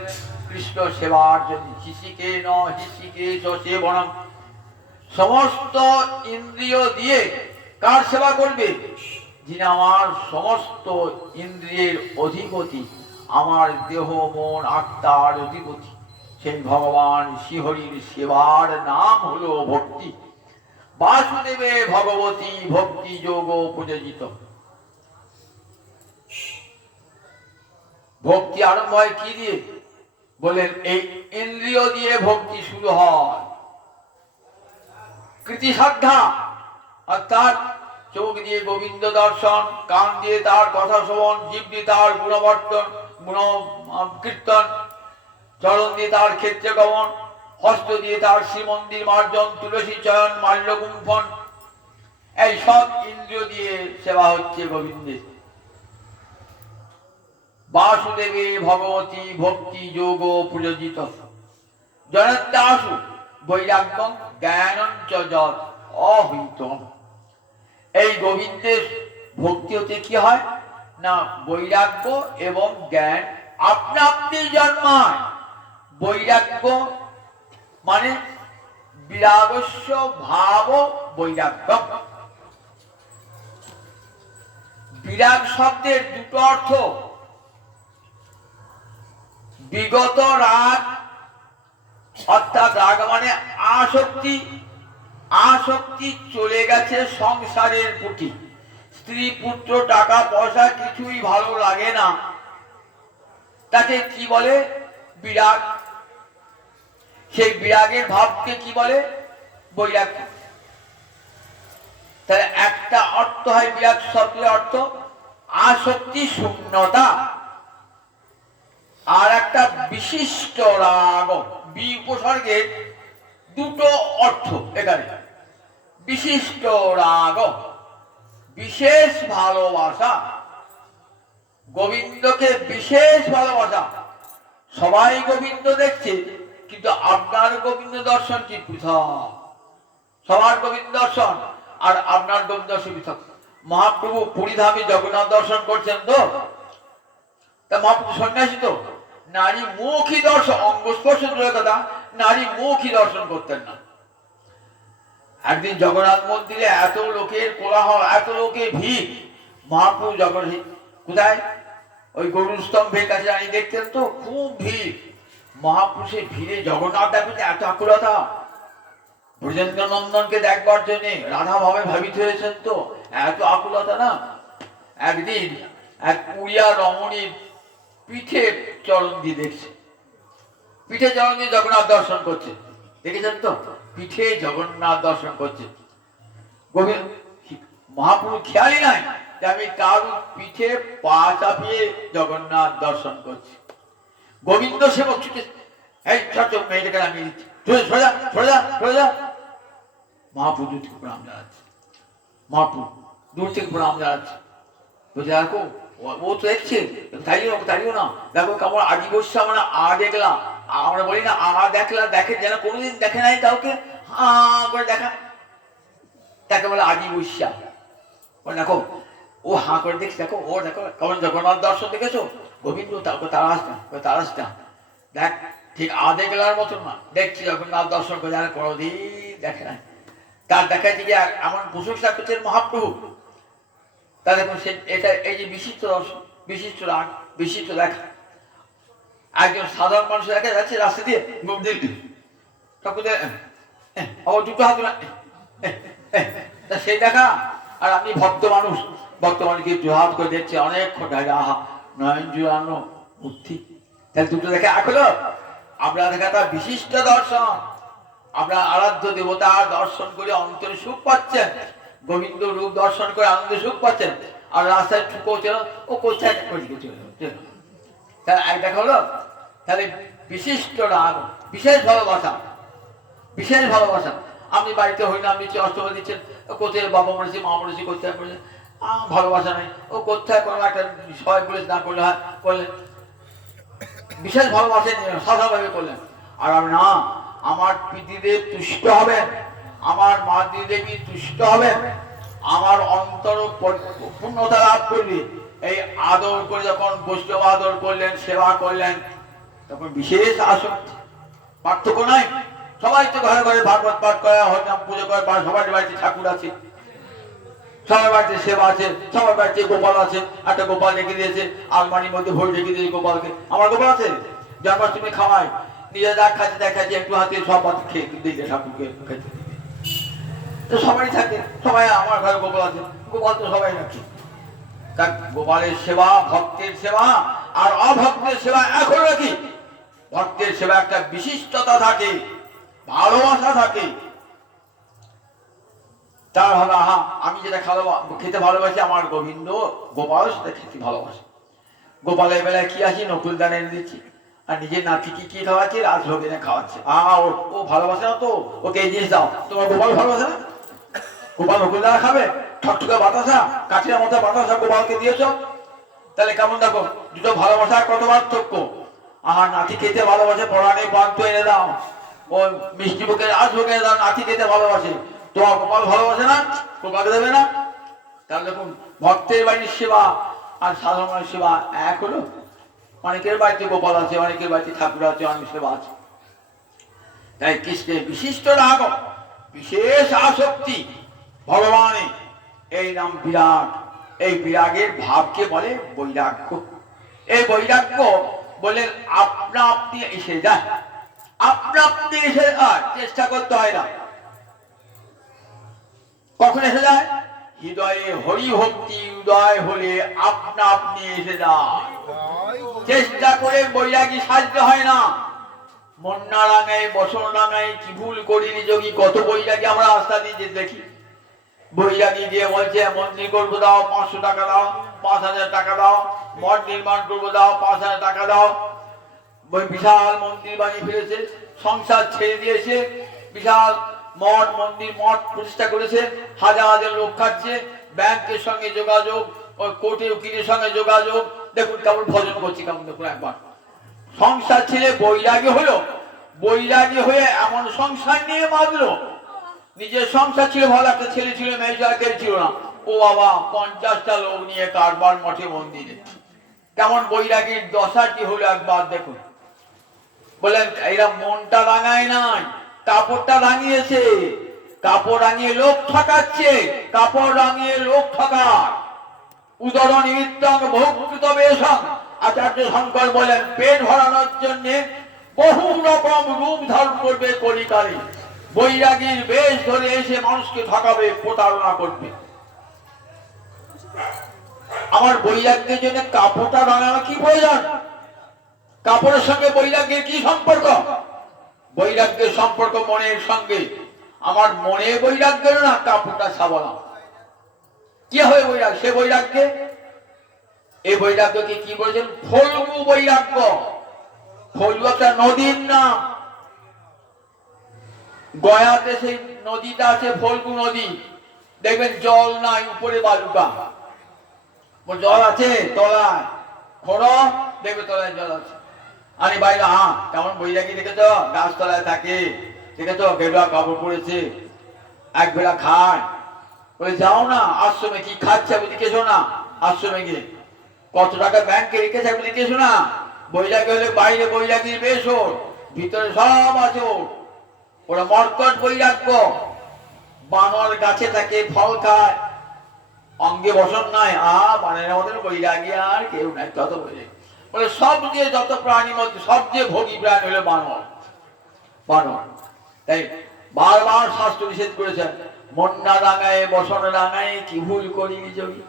কৃষ্ণ সেবার জন্য, হিসিকে ন হিসিকে সেবনম, সমস্ত ইন্দ্রিয় দিয়ে কার সেবা করবে? যিনি আমার সমস্ত ইন্দ্রিয়ের অধিপতি, আমার দেহ মন আত্মার অধিপতি, সেই ভগবান শ্রীহরির সেবার নাম হলো ভক্তি। বাসুদেবে ভগবতী ভক্তি যোগ প্রযোজিত। ভক্তি আরম্ভ হয় কি দিয়ে? বলেন এই ইন্দ্রিয় দিয়ে ভক্তি শুরু হয়। কৃতি শ্রদ্ধা অর্থাৎ চোখ দিয়ে গোবিন্দ দর্শন, কান দিয়ে তার কথা শ্রবণ, জীব দিয়ে তার গুণবর্তন গুণ কীর্তন, চরণ দিয়ে তার ক্ষেত্রে গমন, হস্ত দিয়ে তার শ্রীমন্দির মার্জন, তুলসী চয়ন, মাল্য গুম্ফন, এই সব ইন্দ্রিয় দিয়ে সেবা হচ্ছে গোবিন্দের। বাসুদেবে ভগবতী ভক্তি যোগ প্রযোজিত। জনত্যাসু বৈরাগ্যম জ্ঞানঞ্চ যৎ অহিতম। এই গোবিন্দের ভক্তি হতে কি হয় না, বৈরাগ্য এবং জ্ঞান আপনা আপনি জন্মায়। বৈরাগ্য মানে বিরাগস্য ভাব বৈরাগ্য। বিরাগ শব্দের দুটো অর্থ, বিগত রাগ অর্থাৎ রাগ মানে আসক্তি, আসক্তি চলে গেছে সংসারের প্রতি, স্ত্রী পুত্র টাকা পয়সা কিছুই ভালো লাগে না, তাকে কি বলে? বিরাগ। সেই বিরাগের ভাবকে কি বলে? বৈরাগ্য। তাহলে একটা অর্থ হয় বিরাগ শব্দের অর্থ আসক্তি শূন্যতা, আর একটা বিশিষ্ট রাগ। বি উপসর্গের দুটো অর্থ এখানে। বিশিষ্ট রাগ বিশেষ ভালোবাসা, গোবিন্দকে বিশেষ ভালোবাসা। সবাই গোবিন্দ দেখছে কিন্তু আপনার গোবিন্দ দর্শন কি পৃথক। সবার গোবিন্দ দর্শন আর আপনার গোবিন্দ দর্শন পৃথক। মহাপ্রভু পুরীধামে জগন্নাথ দর্শন করছেন তো, তা মহাপ্রভু সন্ন্যাসী তো, নারী মুখী দর্শন, অঙ্গ স্পর্শ দূরের কথা, নারী মুখী দর্শন করতেন না। একদিন জগন্নাথ মন্দিরে এত লোকের কোলাহল, এত লোকের ভিড়, মহাপ্রভু জগন্নাথ কোথায়? ওই গরুর স্তম্ভের কাছে দাঁড়িয়ে দেখতেন তো, খুব ভিড়। মহাপুরুষের ভিড়ে জগন্নাথ দেখতে এত আকুলতা, ব্রজেন্দ্র নন্দনকে দেখবার জন্যে রাধা ভাবে ভাবিত হয়েছেন তো, এত আকুলতা না। একদিন এক উড়িয়া রমণীর পিঠে চরণ দিয়ে দেখছে, পিঠে চরণ দিয়ে জগন্নাথ দর্শন করছে, দেখেছেন তো? পিঠে জগন্নাথ দর্শন করছে। মহাপ্রভু খেয়ালই নাই যে আমি কার পিঠে পা চাপিয়ে জগন্নাথ দর্শন করছি। গোবিন্দ সেবক ছুটে, এই ছোট মেয়েটাকে নামিয়ে দিচ্ছি, মহাপ্রভু দূর থেকে প্রণাম জানাচ্ছে। মহাপ্রভু দূর থেকে প্রণাম জানাচ্ছে, বলছে দেখো ও তো দেখছে, তাইও না, দেখো কেমন আদি বসছে, আমরা দেখলাম, আমরা বলি না দেখলা, দেখে যেন কোনোদিন দেখে নাই কাউকে, করে দেখা, তাকে বলে আদি বৈশা। দেখো ও করে দেখছি, দেখো ও দেখো কেমন জগন্নাথ দর্শন দেখেছো, গোবিন্দ তারাস না, দেখ ঠিক দেখলার মতন না, দেখছি জগন্নাথ দর্শন করে যারা কোনোদিন দেখে নাই। তার দেখা দিকে এমন প্রশংসা করছেন মহাপ্রভু। তা দেখুন এটা এই যে বিশিষ্ট দর্শন, বিশিষ্ট রাগ, বিশিষ্ট দেখা। একজন সাধারণ মানুষ দেখা যাচ্ছে রাস্তা দিয়ে, আমার দুটো হাত সেই দেখা, আর আপনি ভক্ত মানুষকে জোহাত করে দেখছে অনেকক্ষণ, আহা নয়ন জুড়ানো বুদ্ধি, তাহলে দুটো দেখে হলো। আমরা দেখা তার বিশিষ্ট দর্শন, আমরা আরাধ্য দেবতার দর্শন করে অন্তরে সুখ পাচ্ছেন, গোবিন্দ রূপ দর্শন করে আনন্দে সুখ পাচ্ছেন, আর রাস্তায় ঠুকোচ্ছে ও কোথায় তাহলে এক দেখা হলো। তাহলে বিশিষ্ট রাগ, বিশেষ ভালোবাসা, বিশেষ ভালোবাসা। আপনি বাড়িতে হরিনাম দিচ্ছেন, অষ্টমী দিচ্ছেন, কোথায় বাবা মরেছে মা মরেছে কোথায় করেছে ভালোবাসা নেই, ও কোথায় কোনো একটা সবাই বলেছে না করলে হয় করলেন, বিশেষ ভালোবাসা নিয়ে সাধাভাবে করলেন। আর আমি না, আমার পিতৃদেব তুষ্ট হবেন, আমার মাতৃদেবী তুষ্ট হবেন, আমার অন্তর পূর্ণতা লাভ করবে। এই আদর করে যখন বৈষ্ণব আদর করলেন, সেবা করলেন, তখন বিশেষ আসক্তি, পার্থক্য নাই। সবাই তো ঘরে ঘরে ভাগবত পাঠ করে, হরিনাম পুজো করে, সবার বাড়িতে ঠাকুর আছে, সবার বাড়িতে সেবা আছে, সবার বাড়িতে গোপাল আছে, একটা গোপাল রেখে দিয়েছে আলমারির মধ্যে ভরে রেখে দিয়েছে গোপালকে। আমার গোপাল আছে, জন্মাষ্টমী খাওয়াই, নিজে যা খাচ্ছে দেখাচ্ছে, একটু হাতে সব খেয়ে দিলে ঠাকুরকে খেতে দিবে। তো সবাই থাকে, সবাই আমার ঘরে গোপাল আছে, গোপাল তো সবাই রাখে। তার গোপালের সেবা, ভক্তের সেবা আর অভক্তের সেবা এখন রাখি। ভক্তের সেবা একটা বিশিষ্টতা থাকে, ভালোবাসা থাকে। তার হবে আহা, আমি যেটা খেতে ভালোবাসি, আমার গোবিন্দ গোপাল সেটা খেতে ভালোবাসে। গোপালের বেলায় কি আছি, নকুল দান এনে দিচ্ছি, আর নিজের নাতিকে কি খাওয়াচ্ছে, রাজভোগ এনে খাওয়াচ্ছে। ও ভালোবাসে না তো, ওকে এই জিনিস দাও। তোমার গোপাল ভালোবাসে না? গোপাল নকুল দানা খাবে? ঠকঠকে বাতাসা, কাঠির মতো বাতাসা গোপালকে দিয়েছ, তাহলে কেমন? দেখো দুটো ভালোবাসা কত পার্থক্য। আমার নাতি খেতে ভালোবাসে, পড়ানে বান্ত এনে দাও, ও মিষ্টি মুখে রাজভোগ এনে দাও, নাতি খেতে ভালোবাসে। তোমার গোপাল ভালোবাসে না, গোপালকে দেবে না? তাহলে দেখুন, ভক্তের বাড়ির সেবা আর সাধারণ সেবা এক হলো। অনেকের বাড়িতে গোপাল আছে, অনেকের বাড়িতে ঠাকুর আছে, অনেক সেবা আছে। তাই কৃষ্ণের বিশিষ্ট রাগ, বিশেষ আসক্তি ভগবানে, এই নাম বিরাগ। এই বিরাগের ভাবকে বলে বৈরাগ্য। এই বৈরাগ্য বলে আপনা আপনি এসে যায়, আপনা আপনি এসে যায়, চেষ্টা করতে হয় না। কখন এসে যায়? হৃদয়ে হরি ভক্তি উদয় হলে আপনা আপনি এসে যায়। চেষ্টা করে বৈরাগী সাজতে হয় না। মন্না রাঙায়, বসন রাঙায়, কি ভুল করিনি যোগী, কত বৈরাগী আমরা রাস্তা দিয়ে দেখি। বৈরাগী দিয়ে বলছে মন্দির করবো দাও, 500 টাকা দাও, 5000 টাকা দাও, মঠ নির্মাণ করবো দাও, 5000 টাকা দাও। বিশাল মন্দির বানিয়ে ফেলেছে, সংসার ছেড়ে দিয়েছে, বিশাল মঠ মন্দির মঠ প্রতিষ্ঠা করেছে, হাজার হাজার লোক খাচ্ছে, ব্যাংকের সঙ্গে যোগাযোগ, ওই কোর্টের উকিলের সঙ্গে যোগাযোগ। দেখুন কেমন ভজন করছি, কেমন দেখুন একবার। সংসার ছেড়ে বৈরাগী হলো, বৈরাগী হয়ে এমন সংসার নিয়ে বাঁধলো। নিজের সংসার ছিল, ভালো একটা ছেলে ছিল, মেয়ে কেউ ছিল না, ও বাবা 50টা লোক নিয়ে কারবার মঠে মন্দিরে। কেমন বৈরাগীর দশাটি হলো একবার দেখুন। বললেন এরা মনটা রাঙায় নাই, কাপড়টা রাঙিয়েছে, কাপড় রাঙিয়ে লোক ঠকাচ্ছে, কাপড় রাঙিয়ে লোক ঠকায়। উদর নিমিত্তং বহুকৃত বেশং, আচার্য শঙ্কর বলেন পেট ভরানোর জন্য বহু রকম রূপ ধারণ করবে কলিকালে। বৈরাগীর বেশ ধরে এসে মানুষকে ঠকাবে, প্রতারণা করবে। আমার বৈরাগ্যের জন্য কাপড়টা রাঙানো কি প্রয়োজন? কাপড়ের সঙ্গে বৈরাগ্যের কি সম্পর্ক? বৈরাগ্যের সম্পর্ক মনের সঙ্গে। আমার মনে বৈরাগ্য না, কাপড়টা সাবলা। কি হবে বৈরাগ্য? সে বৈরাগ্যে, এই বৈরাগ্যকে কি বলেছেন? ফল্গু বৈরাগ্য। ফল্গু একটা নদীর নাম, গয়াতে সেই নদীটা আছে, ফল্গু নদী। দেখবেন জল নাই, উপরে বালুকা। জল আছে তলায়, খোঁড়ো দেখবে তলায় জল আছে। আরে বাইরে, হ্যাঁ কেমন বৈরাগী দেখেছ, গাছতলায় থাকে, দেখেছ গেরুয়া কাপড় পরেছে, এক বেলা খায়। বলে যাও না আশ্রমে, কি খাচ্ছে আপনি দেখেছো না? আশ্রমে গিয়ে কত টাকা ব্যাংকে রেখেছে আপনি দেখেছো না? বৈরাগী হলে বাইরে বৈরাগীর বেশ ওর, ভিতরে সব আছে ওর। ওরা মর্কট বৈরাগ্য। বানর গাছে থাকে, ফল খায়, অঙ্গে বসন নাই, বানের আমাদের বৈরাগী আর কেউ নাই, তত বৈরাগী। বলে সবচেয়ে যত প্রাণীর মধ্যে সবচেয়ে ভোগী প্রাণী হলো বানর। বানর। তাই বারবার শাস্ত্র নিষেধ করেছেন, মন্না রাঙায় বসন রাঙায়, কি ভুল করিনি যোগী।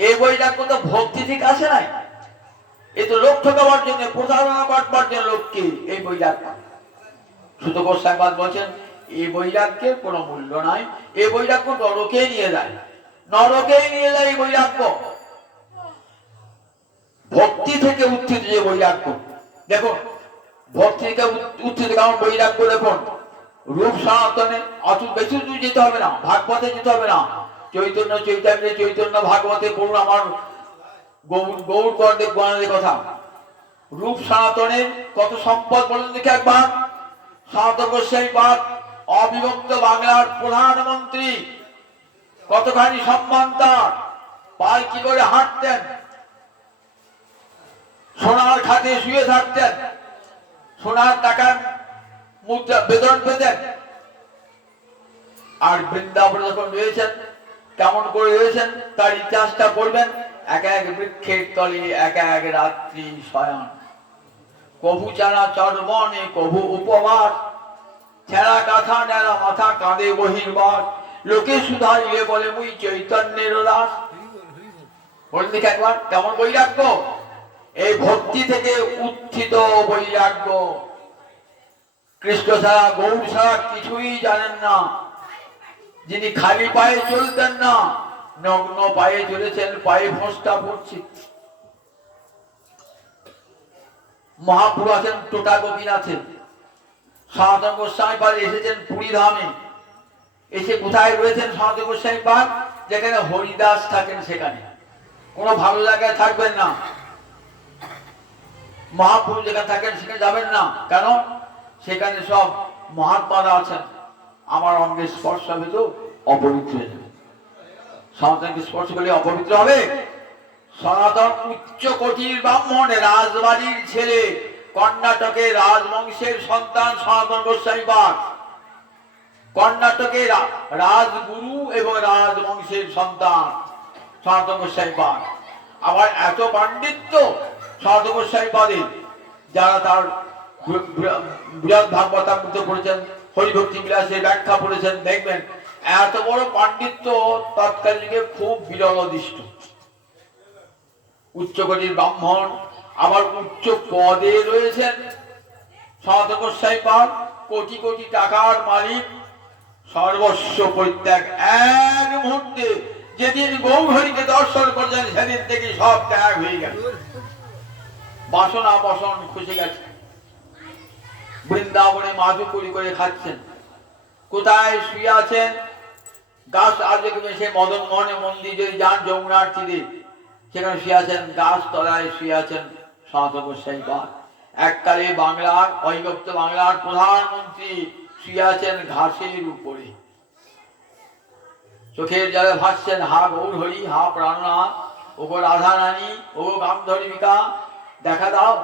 এই বৈরাগ্য তো ভক্তি ঠিক আসে নাই, এ তো লোক ঠকাবার জন্য, প্রতারণা করবার জন্য লোককে এই বৈরাগ্য। সুত গোস্বামী বলছেন এই বৈরাগ্যের কোনো মূল্য নাই, এই বৈরাগ্য নরকে নিয়ে যায়, নরকেই নিয়ে যায় এই বৈরাগ্য। ভক্তি থেকে উত্থিত যে বৈরাগ্য, দেখুন ভক্তি থেকে উত্থিত কেমন বৈরাগ্য দেখুন। রূপ সনাতনে অত বেশি দূর যেতে হবে না, ভাগবতে যেতে হবে না। চৈতন্য চৈতন্য চৈতন্য ভাগবতে পড়ুন আমার গৌর গণদেব গণের কথা। রূপ সনাতনের কত সম্পদ বলুন দেখে একবার। সনাতন গোস্বামী পাদ অবিভক্ত বাংলার প্রধানমন্ত্রী, কতখানি সম্মান তার। পায়ে কি করে হাঁটতেন, সোনার খাতে শুয়ে থাকতেন, সোনার টাকার মুদ্রা বেতন পেতেন। আর বৃন্দাবনে যখন রয়েছেন, কেমন করে রয়েছেন তার ইতিহাসটা পড়বেন। এক এক বৃক্ষের তলে এক এক রাত্রি শয়ন, কভু চারা চর্বণে কভু উপবাস, ছেঁড়া কাঁথা নেড়া মাথা কাঁদে বহির্বার, লোকে শুধাইলে বলে মুই চৈতন্যের দাস। বলুন দেখি একবার কেমন বৈরাগ্য, এই ভক্তি থেকে উত্থিত বৈরাগ্য। কৃষ্ণ ছাড়া গৌর ছাড়া কিছুই জানেন না, যিনি খালি পায়ে চলতেন না, নগ্ন পায়ে চলেছেন, পায়ে ফোঁসটা পড়ছে। মহাপুরু আছেন টোটা গোপীনাথে, সনাতন গোস্বামী পাদ এসেছেন পুরী ধামে। এসে কোথায় রয়েছেন সনাতন গোস্বামী পাদ? যেখানে হরিদাস থাকেন সেখানে। কোনো ভালো জায়গায় থাকবেন না, মহাপুরু যেখানে থাকেন সেখানে যাবেন না। কেন? সেখানে সব মহাত্মারা আছেন। আমার অঙ্গে স্পর্শ হবে তো অপবিত্র হয়ে যাবে। সনাতনকে স্পর্শ করলে অপবিত্র হবে? সনাতন উচ্চ কোটির ব্রাহ্মণ, রাজবাড়ির ছেলে, কর্ণাটকের রাজবংশের সন্তান সনাতন গোস্বামী পাদ। কর্ণাটকের রাজগুরু এবং রাজবংশের সন্তান সনাতন গোস্বামী পাদ। আবার এত পাণ্ডিত্য সনাতন গোস্বামী পাদের, যারা তার বৃহৎ ভাগবতামৃত পড়েছেন, হরিভক্তি বিলাসের ব্যাখ্যা পড়েছেন, দেখবেন এত বড় পাণ্ডিত্য তৎকালীন যুগে খুব বিরল দৃষ্ট। উচ্চকোটির ব্রাহ্মণ, আবার উচ্চ পদে রয়েছেন সনাতন গোস্বামী পাদ, কোটি কোটি টাকার মালিক। সর্বস্ব পরিত্যাগ এক মুহূর্তে, যেদিন গৌরহরিকে দর্শন করেছেন সেদিন থেকে সব ত্যাগ হয়ে গেল, বাসনা বসন খুশি গেছে। বৃন্দাবনে মাধুকরি করে খাচ্ছেন। কোথায় শুয়ে আছেন? গাছ আজ সে মদন মোহনের মন্দির যদি যান যমুনার তীরে, সেখানে শুয়ে আছেন, গাছ তলায় শুয়ে আছেন সনাতন গোস্বামী পাদ। এককালে বাংলার অবিভক্ত বাংলার প্রধানমন্ত্রী শুয়ে আছেন ঘাসের উপরে, চোখের জলে ভাসছেন, হা গৌর হরি, হা প্রাণনাথ, ওগো রাধা রানী, ওগো গান্ধর্বিকা, দেখা দাও,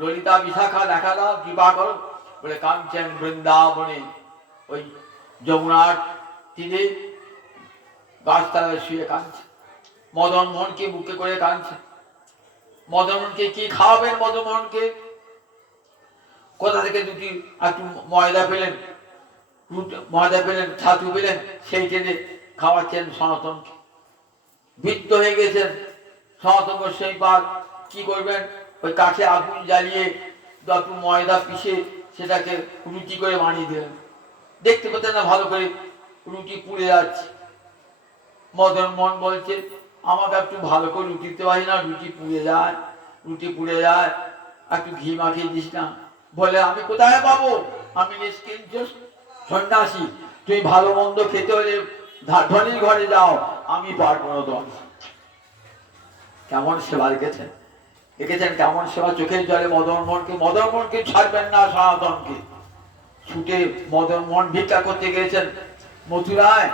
ললিতা বিশাখা দেখা দাও, কৃপা করো বলে কাঁদছেন বৃন্দাবনে। ওই যমুনার তীরে গাছতলায় শুয়ে কাঁদছে। মদন মোহনকে বুকে করে কাঁদছে। মদন মোহনকে কি খাওয়াবেন? মদন মোহনকে কোথা থেকে দুটি একটু ময়দা পেলেন, ময়দা পেলেন, ছাতু পেলেন, সেই টেনে খাওয়াচ্ছেন সনাতনকে। বৃত্ত হয়ে গেছেন সনাতন গোস্বামী পাদ। কি করবেন? ওই কাঠে আগুন জ্বালিয়ে একটু ময়দা পিষে সেটাকে রুটি করে বানিয়ে দিলেন। দেখতে পেতেন না ভালো করে, রুটি পুড়ে যাচ্ছে। মদন মোহন বলছে, আমাকে একটু ভালো করে রুটি দিতে পারি না, রুটি পুড়ে যায়, রুটি পুড়ে যায়, একটু ঘি মাখিয়ে দিস না। বলে, আমি কোথায় পাবো? আমি সন্ন্যাসী, তুই ভালো মন্দ খেতে হলে ধনীর ঘরে যাও, আমি পারবো না। তো কেমন সেবা রেখেছেন, দেখেছেন কেমন সেবা। চোখের জলে মদন মোহনকে ছাড়বেন না সনাতনকে। ছুটে মদন মোহন ভিক্ষা করতে গিয়েছেন মথুরায়,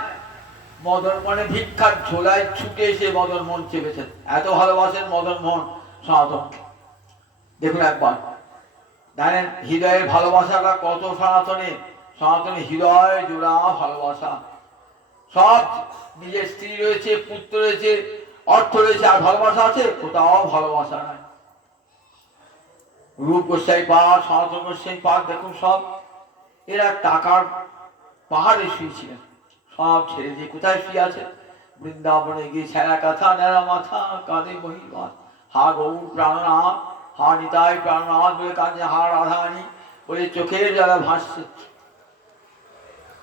মদন মোহনে ভিক্ষার ঝোলায় ছুটে এসে মদন মোহন চেপেছেন। এত ভালোবাসেন মদন মোহন সনাতনকে। দেখুন একবার, জানেন হৃদয়ের ভালোবাসাটা কত সনাতনে। সনাতনে হৃদয় জোড়া ভালোবাসা। সব নিজের স্ত্রী রয়েছে, পুত্র রয়েছে, অর্থ রয়েছে, আর ভালোবাসা আছে? কোথাও ভালোবাসা নাই। রূপ গোস্বামী পাদ, সনাতন গোস্বামী পাদ, দেখুন সব এরা টাকার পাহাড়ে শুয়েছিলেন। সব ছেড়ে দিয়ে কোথায় শুয়ে আছে? বৃন্দাবনে গিয়ে ছেঁড়া কাঁথা নেড়া মাথা কাঁদে বহির্বার, হা গৌর প্রাণনাথ, হা নিতাই প্রাণনাথ বলে কাঁদে, হা রাধারানী বলে চোখের জলে ভাসছে।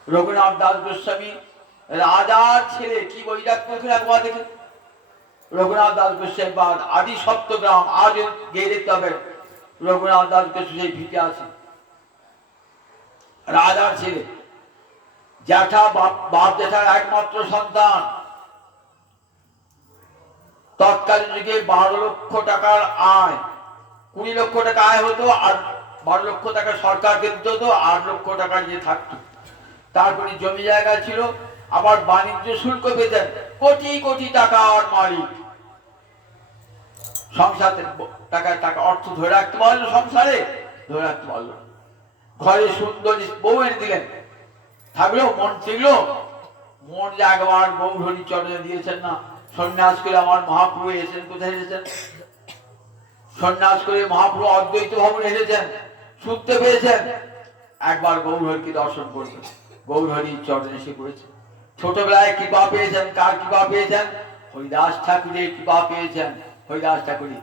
রঘুনাথ দাস গোস্বামী রাজার ছেলে, কি বৈরাগ্য একবার দেখে। রঘুনাথ দাস গোস্বামী পাদ আদি সপ্তগ্রাম, আজ গিয়ে দেখতে হবে রঘুনাথ দাস গোস্বামী ভিটে আছে। রাজার ছেলে, জ্যাঠা বাপ জ্যাঠার একমাত্র সন্তান। তৎকালীন যুগে 12 লক্ষ টাকার আয়, 20 লক্ষ টাকা আয় হতো, আর 12 লক্ষ টাকা সরকারকে দিতে হতো, 8 লক্ষ টাকা যে থাকতো। তারপরে জমি জায়গা ছিল, আবার বাণিজ্য শুল্ক পেতেন, কোটি কোটি টাকার মালিক। সংসারে টাকা অর্থ ধরে রাখতে পারলো, সংসারে ধরে রাখতে পারলো। ঘরে সুন্দর বউ এনে দিলেন, থাকলো মন টিকলো। মন যে একবার গৌরহরি চরণে দিয়েছেন না, সন্ন্যাস করে আমার মহাপ্রভু এসেছেন। কোথায় এসেছেন? সন্ন্যাস করে মহাপ্রভু অদ্বৈত ভবনে এসেছেন, শুনতে পেয়েছেন। একবার গৌরহরিকে দর্শন করবেন, গৌরহরির চরণে এসে পড়েছেন। ছোটবেলায় কৃপা পেয়েছেন, কার কৃপা পেয়েছেন? হরিদাস ঠাকুরের কৃপা পেয়েছেন। হরিদাস ঠাকুরের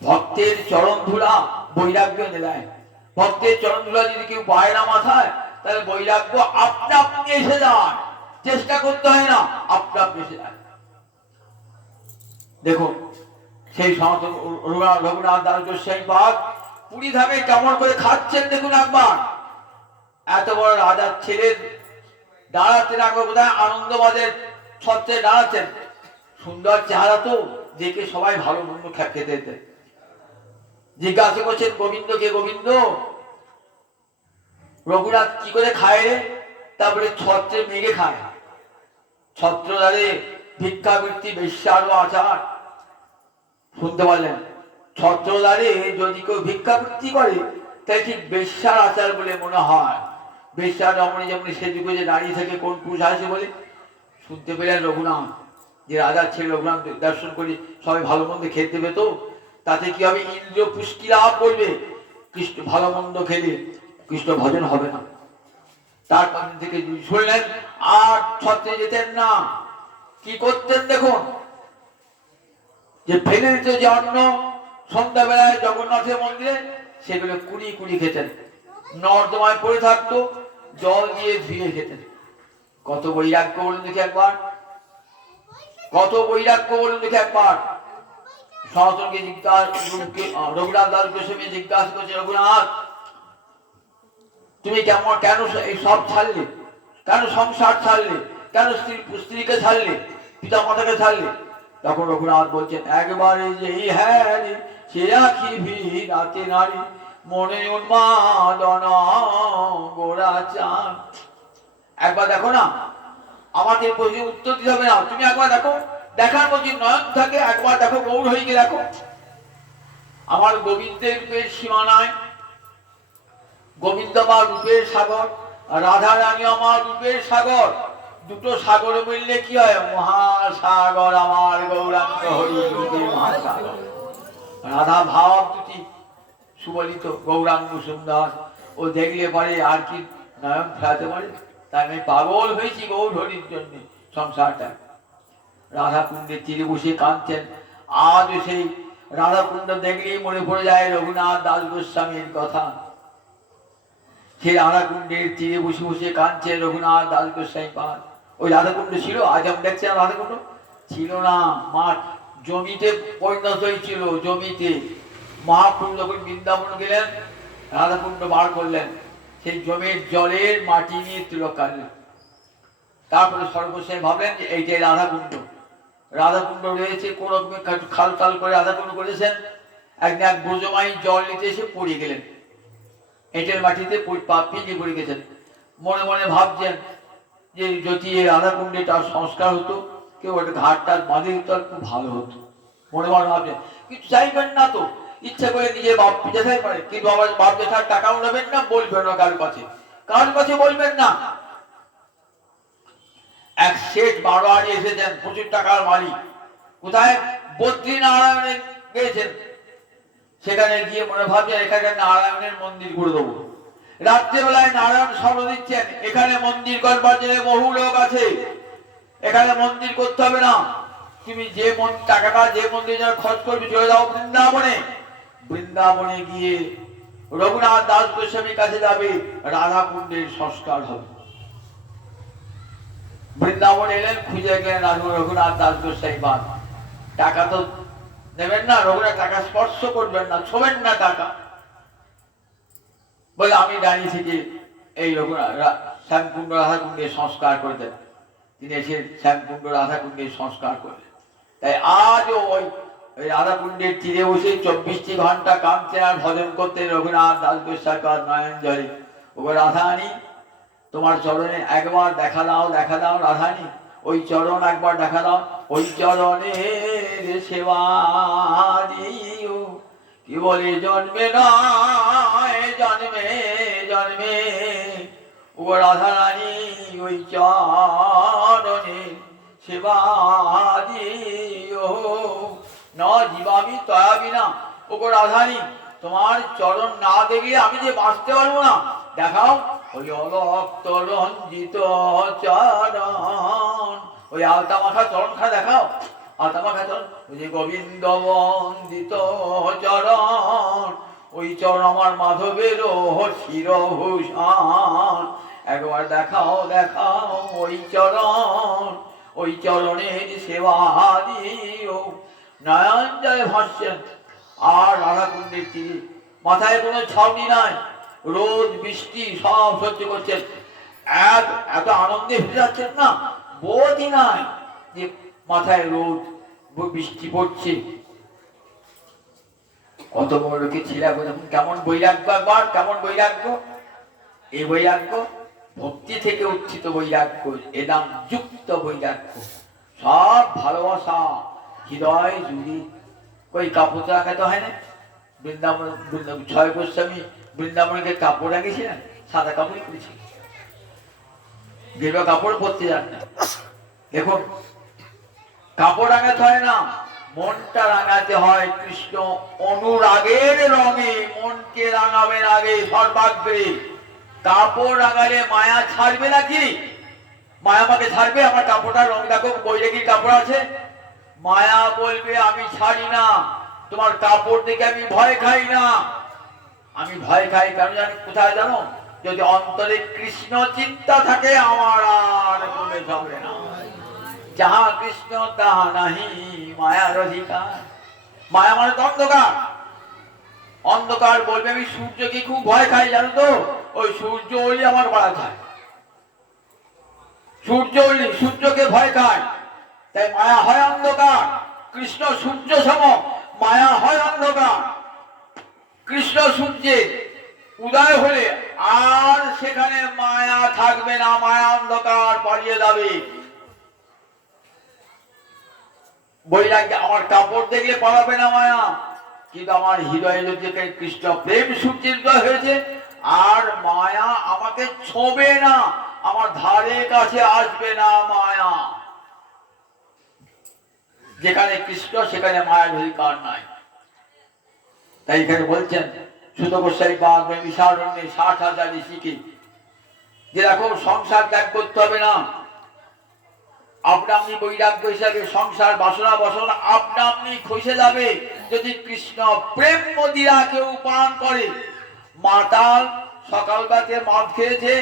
ভক্তের চরণ ধুলা বৈরাগ্য এনে দেয়। ভক্তের চরণ ধুলা যদি কেউ পায় না মাথায়, তাহলে বৈরাগ্য আপনা আপনি এসে যায়, চেষ্টা করতে হয় না, আপনা আপনি এসে যায়। দেখুন সেই সনাতন রঘুনাথ দাস গোস্বামী পাদ পুরী ধামে কেমন করে খাচ্ছেন দেখুন একবার। এত বড় রাজার ছেলে দাঁড়াচ্ছেন, একবার বোধহয় আনন্দবাদের ছত্রে দাঁড়াচ্ছেন। সুন্দর চেহারা তো, দেখে সবাই ভালো মন্দ খেতে দিতে। জিজ্ঞাসা করছেন, গোবিন্দ কে? গোবিন্দ রঘুনাথ কি করে খায় রে? তারপরে ছত্রে মেঘে খায়। ছত্রদারে ভিক্ষাবৃত্তি বেশ্যার আচার। শুনতে পারলেন? ছত্রদারে যদি কেউ ভিক্ষাবৃত্তি করে, তাই ঠিক বেশ্যার আচার বলে মনে হয়। বেশ্যার রমণী যেমন সেদিকে যে দাঁড়িয়ে থেকে কোন পুরুষ আসে বলে। শুনতে পেলেন রঘুনাথ যে রাজার ছেলে রঘুনাথ দর্শন করে সবাই ভালো মন্দ খেতে দেবে, তো তাতে কি হবে? ইন্দ্র পুষ্টি লাভ করবে। কৃষ্ণ ভালো মন্দ খেলে কৃষ্ণ ভজন হবে না। তারপর থেকে শুনলেন আর ছত্রে যেতেন না। কি করতেন দেখুন, যে ফেলে দিত যে অন্ন সন্ধ্যাবেলায় জগন্নাথের মন্দিরে, সেগুলো কুড়ি কুড়ি খেতেন। নর্দমায় পড়ে থাকতো, জল দিয়ে ধুয়ে খেতেন। কত বৈরাগ্য বলুন দেখি একবার, কত বৈরাগ্য বলুন দেখি একবার। সনাতনকে জিজ্ঞাসা, রঘুনাথ দাস গোস্বামী জিজ্ঞাসা করছে, রঘুনাথ তুমি কেন এই সব ছাড়লে? কেন সংসার ছাড়লে? কেন স্ত্রীকে ছাড়লে? পিতা মাতাকে ছাড়লে? তখন রঘুনাথ বলছেন, একবারে যেই হ্যাঁ সে আখি রাতে নারী, মনে উন্মাদনা গোড়া চান। একবার দেখো না, আমাদের প্রশ্নের উত্তর দিতে হবে না, তুমি একবার দেখো। দেখার মধ্যে নয়ন থাকে, একবার দেখো গৌরহরিকে দেখো। আমার গোবিন্দের রূপের সীমা নাই। গোবিন্দ আমার রূপের সাগর, রাধা রানী আমার রূপের সাগর। দুটো সাগরে মিললে কি হয়? মহাসাগর আমার গৌরাঙ্গ হরি রূপের মহাসাগর। রাধা ভাব দুটি সুবলিত, গৌরাঙ্গ সুন্দর। ও দেখলে পরে আর কি নয়ন ফেরাতে পারে? তাই আমি পাগল হয়েছি গৌর হরির জন্য। সংসারটা রাধা কুণ্ডের তীরে বসে কাঁদছেন। আজ সেই রাধা কুণ্ড দেখলেই মনে পড়ে যায় রঘুনাথ দাস গোস্বামীর কথা। সেই রাধা কুণ্ডের তীরে বসে বসে কাঁদছে রঘুনাথ দাস গোস্বামী পাদ। ওই রাধা কুণ্ড ছিল, আজ আমি দেখছি রাধা কুণ্ড ছিল না, মাঠ জমিতে পরিণত হয়েছিল। জমিতে মহাপ্রভু যখন বৃন্দাবন গেলেন, রাধা কুণ্ড বার করলেন, সেই জমির জলের মাটি নিয়ে তিলক কাটলেন। তারপরে সর্বশেষ ভাবলেন যে এইটাই রাধা কুণ্ড। রাধা কুণ্ড রয়েছে, কোন রকমের খাল টাল করে রাধা কুণ্ড করেছেন। একদিন এক ব্রজমাই জল নিতে এসে পড়ে গেলেন, এঁটেল মাটিতে পিঁড়ে পড়ে গেছেন। মনে মনে ভাবছেন যে যদি রাধা কুণ্ডে তার সংস্কার হতো, কেউ একটা ঘাট টাট বাঁধে দিত, আর খুব ভালো হতো। মনে মনে ভাবছেন, কিন্তু চাইবেন না তো, ইচ্ছা করে নিজের বাপ যেতেই পারে, কিন্তু আমার বাপ যেটার টাকাও নেবেন না, বলবেন না কারোর কাছে, কারোর কাছে বলবেন না। এক শেঠ বারোয়ারি এসেছেন, প্রচুর টাকার মালিক। কোথায়? বদ্রীনারায়ণে গিয়েছেন। সেখানে গিয়ে মনে ভাবছেন এখানে নারায়ণের মন্দির করে দেবো। রাত্রেবেলায় নারায়ণ স্বর্ণ দিচ্ছেন, এখানে মন্দির করবার জন্য বহু লোক আছে, এখানে মন্দির করতে হবে না। তুমি যে টাকাটা যে মন্দির খরচ করবে, চলে যাও বৃন্দাবনে। বৃন্দাবনে গিয়ে রঘুনাথ দাস গোস্বামীর কাছে যাবে, রাধা কুণ্ডের সংস্কার হবে। বৃন্দাবন এলেন, খুঁজে গেলেন রঘুনাথ দাস গোস্বামী পাদ। টাকা তো নেবেন না, রঘুনাথ টাকা স্পর্শ করবেন না, ছোবেন না টাকা। বলে আমি দাঁড়িয়ে থেকে এই রঘুনাথ শ্যামকুণ্ড রাধাকুণ্ডের সংস্কার করে দেন। তিনি এসে শ্যামকুণ্ড রাধাকুণ্ডের সংস্কার করলেন। তাই আজও ওই রাধাকুণ্ডের তীরে বসে 24টি ঘন্টা কাঁদতে আর ভজন করতে রঘুনাথ দাস গোস্বাইপাদ নয়নজলি। ওগো রাধারানী, তোমার চরণে একবার দেখা দাও, দেখা দাও রাধারানী, ওই চরণ একবার দেখা দাও, ওই চরণের সেবা দিও। কি বলে জন্মে নয় জন্মে জন্মে, ও রাধারানী ওই চরণে সেবা দিও। ন জীবামি তয়া বিনা, ও গো রাধারানী, তোমার চরণ না দেখলে আমি যে বাঁচতে পারবো না। দেখাও ওই অলক্ত রঞ্জিত চরণ, ওই আলতা মাখা চরণখানা দেখাও, আলতা মাখা চরণ। ওই যে গোবিন্দ বন্দিত চরণ, ওই চরণ আমার মাধবের শিরভূষণ। একবার দেখাও দেখাও ওই চরণ, ওই চরণের সেবা দিও। নয়ন জলে ভাসছেন আর রাধাকুণ্ডের তীরে, মাথায় কোনো ছাউনি নাই, রোদ বৃষ্টি সব সহ্য করছেন। এত আনন্দে ফিরে যাচ্ছেন না, বোধই নাই যে মাথায় রোদ বৃষ্টি পড়ছে। কত বড় লোকের ছেলে দেখুন কেমন বৈরাগ্য, একবার কেমন বৈরাগ্য। এই বৈরাগ্য ভক্তি থেকে উত্থিত বৈরাগ্য, এদাম যুক্ত বৈরাগ্য। সব ভালোবাসা হৃদয় জুড়ি। ওই কাপড় রাখাতে হয় না, বৃন্দাবন ছয় গোস্বামী বৃন্দাবনকে কাপড় রাখেছিলেন, সাদা কাপড় পরেছিলেন, গেরুয়া কাপড় পরতে যান না। দেখুন কাপড় রাঙাতে হয় না, মনটা রাঙাতে হয় কৃষ্ণ অনুরাগের রঙে। মনকে রাঙাবেন আগে সর্বাগ্রে। কাপড় রাঙালে মায়া ছাড়বে নাকি? মায়া আমাকে ছাড়বে? আমার কাপড়টার রং দেখো, বৈরাগীর কাপড় আছে, মায়া বলবে আমি ছাড়ি না, তোমার কাপড় দেখে আমি ভয় খাই না। আমি ভয় খাই কেন জানি কোথায় জানো? যদি অন্তরে কৃষ্ণ চিন্তা থাকে আমার আর প্রবেশ হবে না। যাহা কৃষ্ণ তাহা নাহি মায়ার অধিকার। মায়া মানে তো অন্ধকার। অন্ধকার বলবে আমি সূর্যকে খুব ভয় খাই জানো তো, ওই সূর্য ওই আমার বাড়া খায়, সূর্য ওই সূর্যকে ভয় খায়। তাই মায়া হয় অন্ধকার। কৃষ্ণ সূর্য সম, মায়া হয় অন্ধকার। কৃষ্ণ সূর্যের উদয় হলে আর সেখানে মায়া থাকবে না, মায়া অন্ধকার পালিয়ে যাবে। বৈরাগ্য আমার কাপড় দেখলে পালাবে না মায়া, কিন্তু আমার হৃদয়ে যদি কৃষ্ণ প্রেম সূর্যের উদয় হয়েছে আর মায়া আমাকে ছোঁবে না, আমার ধারে কাছে আসবে না মায়া। যেখানে কৃষ্ণ সেখানে মায়ের অধিকার নাই। তাই এখানে বলছেন সুত গোস্বামী পাদ বিশারণ্যে 60,000 ঋষিকে যে দেখো সংসার ত্যাগ করতে হবে না, আপনা আপনি বৈরাগ্য হিসাবে সংসার বাসনা বসনা আপনা আপনি খসে যাবে যদি কৃষ্ণ প্রেম মদিরা কেউ পান করে। মাতাল সকালবেলাতে মদ খেয়েছে,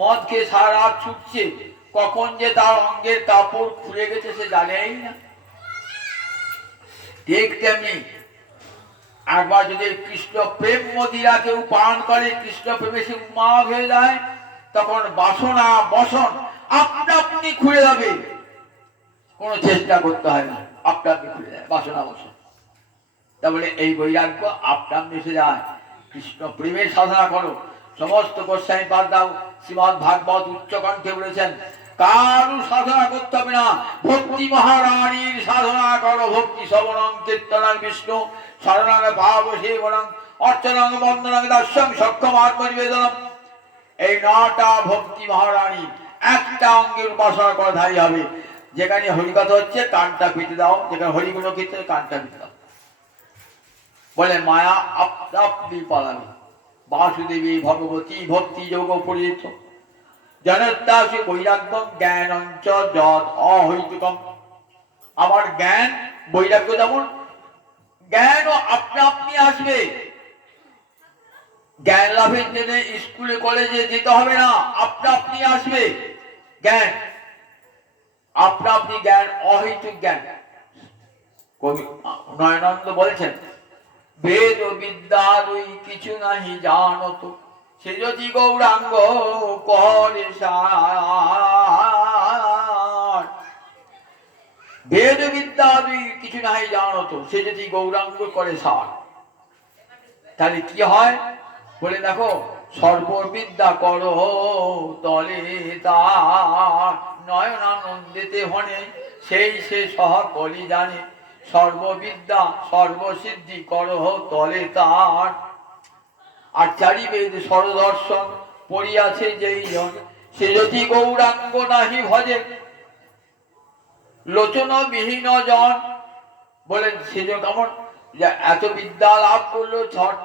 মদ খেয়ে সারা রাত ছুটছে, কখন যে তার অঙ্গের কাপড় খুলে গেছে সে জানেই না। ঠিক তেমনি একবার যদি কৃষ্ণ প্রেম মদিরা কেউ পান করে, কৃষ্ণ প্রেমে সে উন্মাদ হয়ে যায়, তখন বাসনা বসন আপনা আপনি খুলে যাবে, কোনো চেষ্টা করতে হয় না, আপনা আপনি খুলে যায় বাসনা বসন। তাহলে এই বৈরাগ্য আপনা আপনি এসে যায়। কৃষ্ণ প্রেমের সাধনা করো। সমস্ত গোস্বামী পাদ দাও শ্রীমদ ভাগবত উচ্চকণ্ঠে বলেছেন কারু সাধনা করতে হবে না, ভক্তি মহারানীর সাধনা করো। ভক্তি শ্রবণং কীর্তনং বিষ্ণু শরণং ভাব সেবনং অর্চনং বন্দনং দাস্যং সক্ষম আত্মনিবেদনম। এই 9টা ভক্তি মহারানী একটা অঙ্গের উপাসনা করা ধারী হবে। যেখানে হরিকথা হচ্ছে কানটা পেতে দাও, যেখানে হরিগুণ কীর্তন কানটা পেতে দাও। বলে মায়া আপনি পালাবে। বাসুদেবী ভগবতী ভক্তি যোগ পরিচিত জনত্যাসী বৈরাগ্য জ্ঞানঞ্চ যৎ অহৈতুকম। আমার জ্ঞান বৈরাগ্য যেমন, জ্ঞান আপনা আপনি আসবে। জ্ঞান লাভের জন্য স্কুলে কলেজে যেতে হবে না, আপনা আপনি আসবে জ্ঞান। আপনা আপনি জ্ঞান, অহৈতুক জ্ঞান। কবি নয়নানন্দ বলেছেন বেদ বিদ্যা দুই কিছু নাহি জানত, সে যদি গৌরাঙ্গ করে সার, বেদ বিদ্যা কিছু নাই জানো তো, সে যদি গৌরাঙ্গ করে সার, তাহলে কি হয় বলে দেখো, সর্ববিদ্যা করো তলে তার, নয়নানন্দিতে হনে সেই সে সকলি জানে, সর্ববিদ্যা সর্বসিদ্ধি করো তলে তার। আর চারি বেদ সরদর্শন পড়িয়াছে যেই জন, সে যদি গৌরাঙ্গ নাহি ভজে, লোচন বিহীন জন। বলেন সে কেমন, এত বিদ্যা লাভ করলো,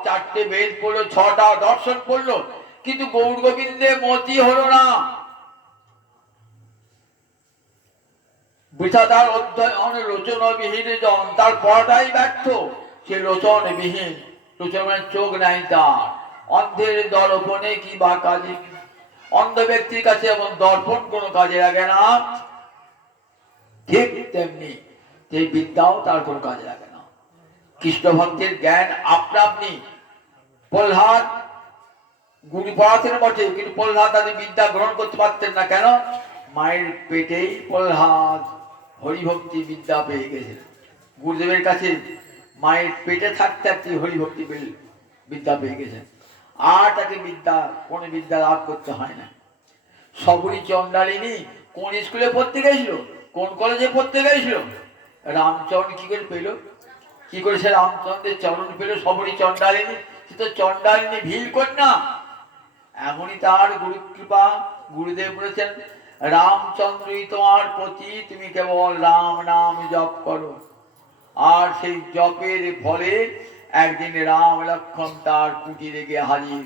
চারটে বেদ পড়লো, 6টা দর্শন পড়লো, কিন্তু গৌর গোবিন্দে মতি হলো না। বৃথা তার অধ্যয়ন লোচন বিহীন জন, তার পড়াটাই ব্যর্থ। সে লোচন বিহীন, লোচনের চোখ নাই তার, অন্ধের দর্পণে কি বা কাজে। অন্ধ ব্যক্তির কাছে এমন দর্পণ কোনো কাজে লাগে না, ঠিক তেমনি যে বিদ্যাও তার কোনো কাজে লাগে না। কৃষ্ণ ভক্তের জ্ঞান আপনা আপনি। প্রহ্লাদ গুরু পড়াতেন বটে, কিন্তু প্রহ্লাদ তাদের বিদ্যা গ্রহণ করতে পারতেন না। কেন? মায়ের পেটেই প্রহ্লাদ হরিভক্তি বিদ্যা পেয়ে গেছেন। গুরুদেবের কাছে মায়ের পেটে থাকতে থাকতে হরিভক্তি বিদ্যা পেয়ে গেছেন, আর তাকে কোন বিদ্যা লাভ করতে হয় না। সবরী চন্ডালিনী কোন স্কুলে পড়তে গেছিল, কোন কলেজে পড়তে গেছিল? রামচরণ কি করে পেল? কি করে সে রামচন্দ্রের চরণ পেল? সবরী চন্ডালিনী, সে তো চন্ডালিনী ভিল কন্যা। এমনই তার গুরু কৃপা। গুরুদেব বলেছেন, রামচন্দ্রই তোমার প্রতি, তুমি কেবল রাম নাম জপ করো। আর সেই জপের ফলে একদিন রাম লক্ষ্মণ তার কুটিরে গিয়ে হাজির।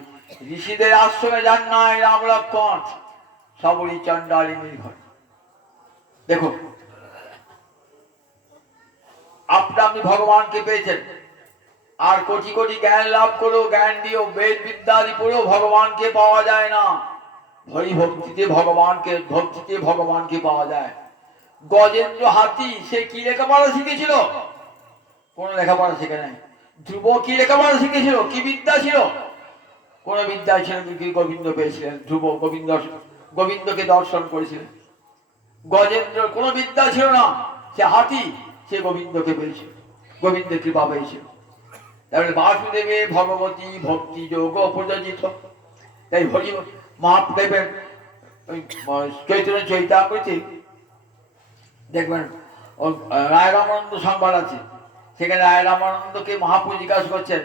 ঋষিদের আশ্রমে যান নাই রাম লক্ষ্মণ, সবরী চন্ডালিনীর ঘর। দেখুন, আপনি ভগবানকে পেয়েছেন, আর কোটি কোটি জ্ঞান লাভ করেও, জ্ঞান দিয়েও, বেদ বিদ্যাদি পড়েও ভগবানকে পাওয়া যায় না। হরিভক্তিতে ভগবানকে পাওয়া যায়। গজেন্দ্র হাতি সে কি লেখাপড়া শিখেছিল? কোন লেখাপড়া শিখে নাই। ধ্রুব কি লেখাপড়া শিখেছিল? কি বিদ্যা ছিল? কোন বিদ্যা ছিল? গোবিন্দ পেয়েছিলেন। ধ্রুব গোবিন্দকে দর্শন করেছিলেন। গজেন্দ্র কোন বিদ্যা ছিল না, সে হাতি, সে গোবিন্দকে পেয়েছিল, গোবিন্দের কৃপা পেয়েছিল। তাহলে বাসুদেবে ভগবতী ভক্তি যোগ প্রযোজিত। তাই হরি মহাদেবের চৈতন্য চৈতামৃতে দেখবেন রায় রামানন্দ সংবাদ আছে, সেখানে রায় রামানন্দকে মহাপ্রভু জিজ্ঞাসা করছেন,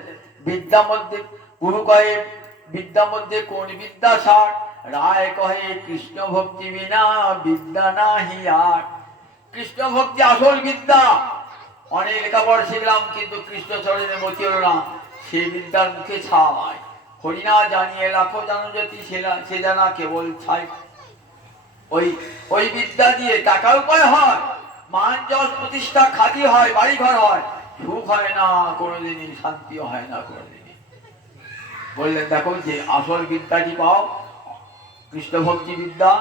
বিদ্যা মধ্যে, গুরু কহে বিদ্যা মধ্যে কোন বিদ্যা সার? রায় কহে কৃষ্ণ ভক্তি বিনা বিদ্যা নাহি আর। কৃষ্ণ ভক্তি আসল বিদ্যা। অনেক লেখাপড়া শিখলাম, কিন্তু কৃষ্ণ চরণে মতি হলো না, সে বিদ্যার মুখে ছাই। হরিনা জানিয়ে লাখো জানো যদি, সে জানা কেবল ছাই। ওই বিদ্যা দিয়ে টাকা উপায় হয়, মান যশ প্রতিষ্ঠা খ্যাতি হয়, বাড়ি ঘর হয়, সুখ হয় না কোনোদিনই, শান্তিও হয় না কোনোদিনই। বললেন দেখো, যে আসল বিদ্যাটি পাও, কৃষ্ণ ভক্তি বিদ্যা,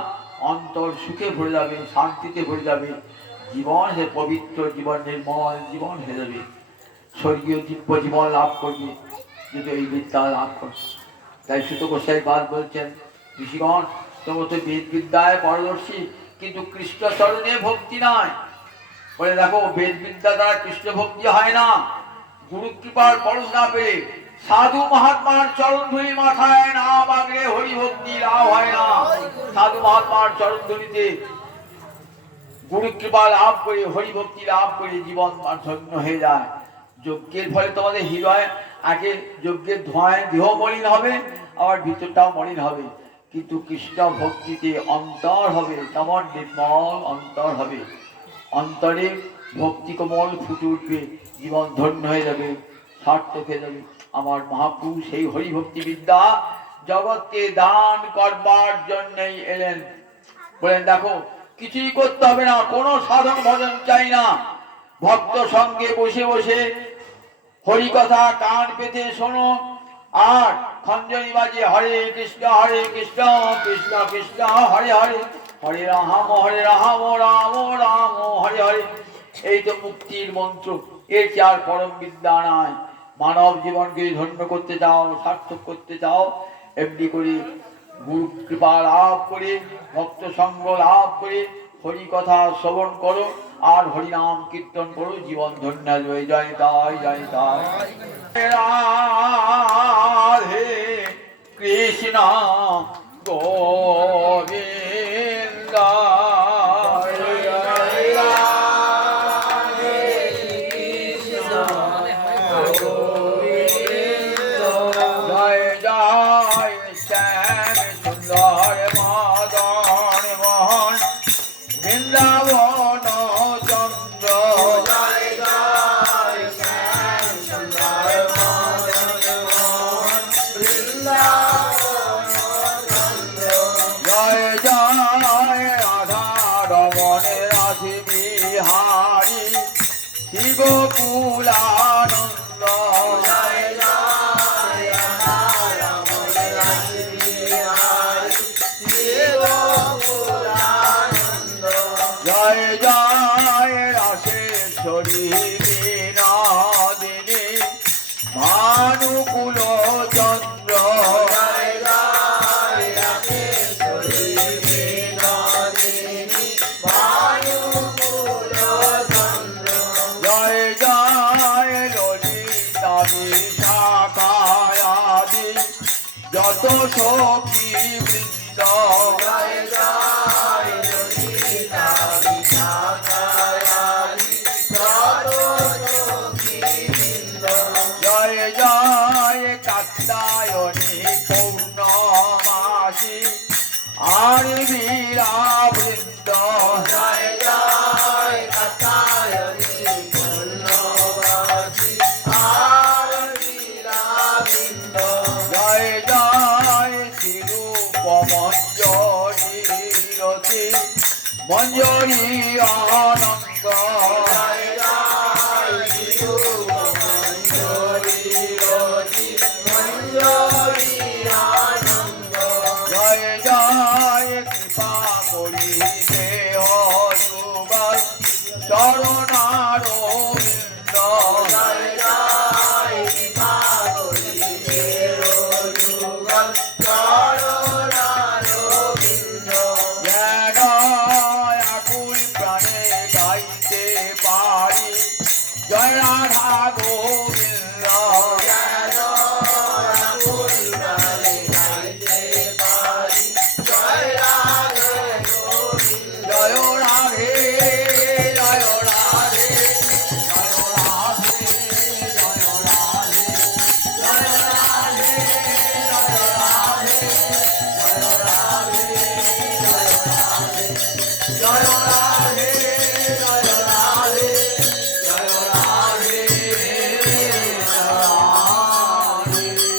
অন্তর সুখে ভরে যাবে, শান্তিতে ভরে যাবে, জীবন হে পবিত্র, জীবন নির্মল জীবন হয়ে যাবে, স্বর্গীয় দিব্য জীবন লাভ করবে যদি এই বিদ্যা লাভ করবে। তাই সুত গোসাই পাদ বলছেন, ঋষিগণ তোমরা তো বেদ বিদ্যায় পারদর্শী, কিন্তু কৃষ্ণ চরণে ভক্তি নাই। বলে দেখো, বেদ বিদ্যা দ্বারা কৃষ্ণ ভক্তি হয় না। গুরু কৃপার পরশ না পেলে, সাধু মহাত্মার চরণ ধুলি মাথায় না বাগড়ে হরি ভক্তি লাভ হয় না। সাধু মহাত্মার চরণ ধুলিতে গুরু কৃপা লাভ করে, হরি ভক্তি লাভ করে জীবন ধন্য হয়ে যায়। যজ্ঞের ফলে তোমাদের হৃদয়, আগে যজ্ঞের ধোঁয়ায় দেহ মলিন হবে, আবার ভিতরটাও মলিন হবে, কিন্তু কৃষ্ণ ভক্তিতে অন্তর হবে তেমন নির্মল অন্তর হবে। অন্তরে ভক্তি কমল ফুটে উঠবে, জীবন ধন্য হয়ে যাবে, সার্থক হয়ে যাবে। আমার মহাপ্রভু সেই হরিভক্তি বিদ্যা জগৎকে দান করবার জন্যই এলেন। বলেন দেখো, কিছুই করতে হবে না, কোনো সাধন ভজন চাই না, ভক্ত সঙ্গে বসে বসে হরি কথা কান পেতে শোনো, আর খঞ্জনি বাজে হরে কৃষ্ণ কৃষ্ণ কৃষ্ণ হরে হরে, হরে রাম রাম রাম হরে হরে। এই তো মুক্তির মন্ত্র, এর চেয়ে আর পরম বিদ্যা নাই। মানব জীবনকে ধন্য করতে চাও, সার্থক করতে চাও, এমনি করে গুরু কৃপা লাভ করে ভক্ত সঙ্গ লাভ করে হরি কথা শ্রবণ করো আর হরিনাম কীর্তন করো, জীবন ধন্য হয়ে যায়। তাই যাই তাই রাধে কৃষ্ণ গোবিন্দ গোকুলানন্দ জয় জয় রাসেশ্বরী বিনোদিনী ভানুকুল চন্দ্র যত সখী বৃন্দ জয় জয় জয় জয় কাত্যায়নী পৌর্ণমাসী আর বীরা বৃন্দ জয় জয় কাত্যায়নী পৌর্ণমাসী আর বীরা বৃন্দ জয় জয় শিরূপমঞ্জরী রতি মঞ্জরী আনন্দ জয় জয় শিরূপমঞ্জরী রতি মঞ্জরী আনন্দ জয় জয় কৃপা করি দেহ যুগল চরণারবিন্দ জয় জয় কৃপা করি দেহ যুগল চরণারবিন্দ জ্ঞান আকুল প্রাণে গাইতে পারি জয় রাধা গোবিন্দ জ্ঞান আকুল প্রাণে গাইতে পারি জয় রাধা গোবিন্দ জয় রাধে জয় রাধে জয় রাধে জয় রাধে জয় রাধে জয় রাধে জয় রাধে জয় রাধে জয় রাধে জয় রাধে জয় রাধে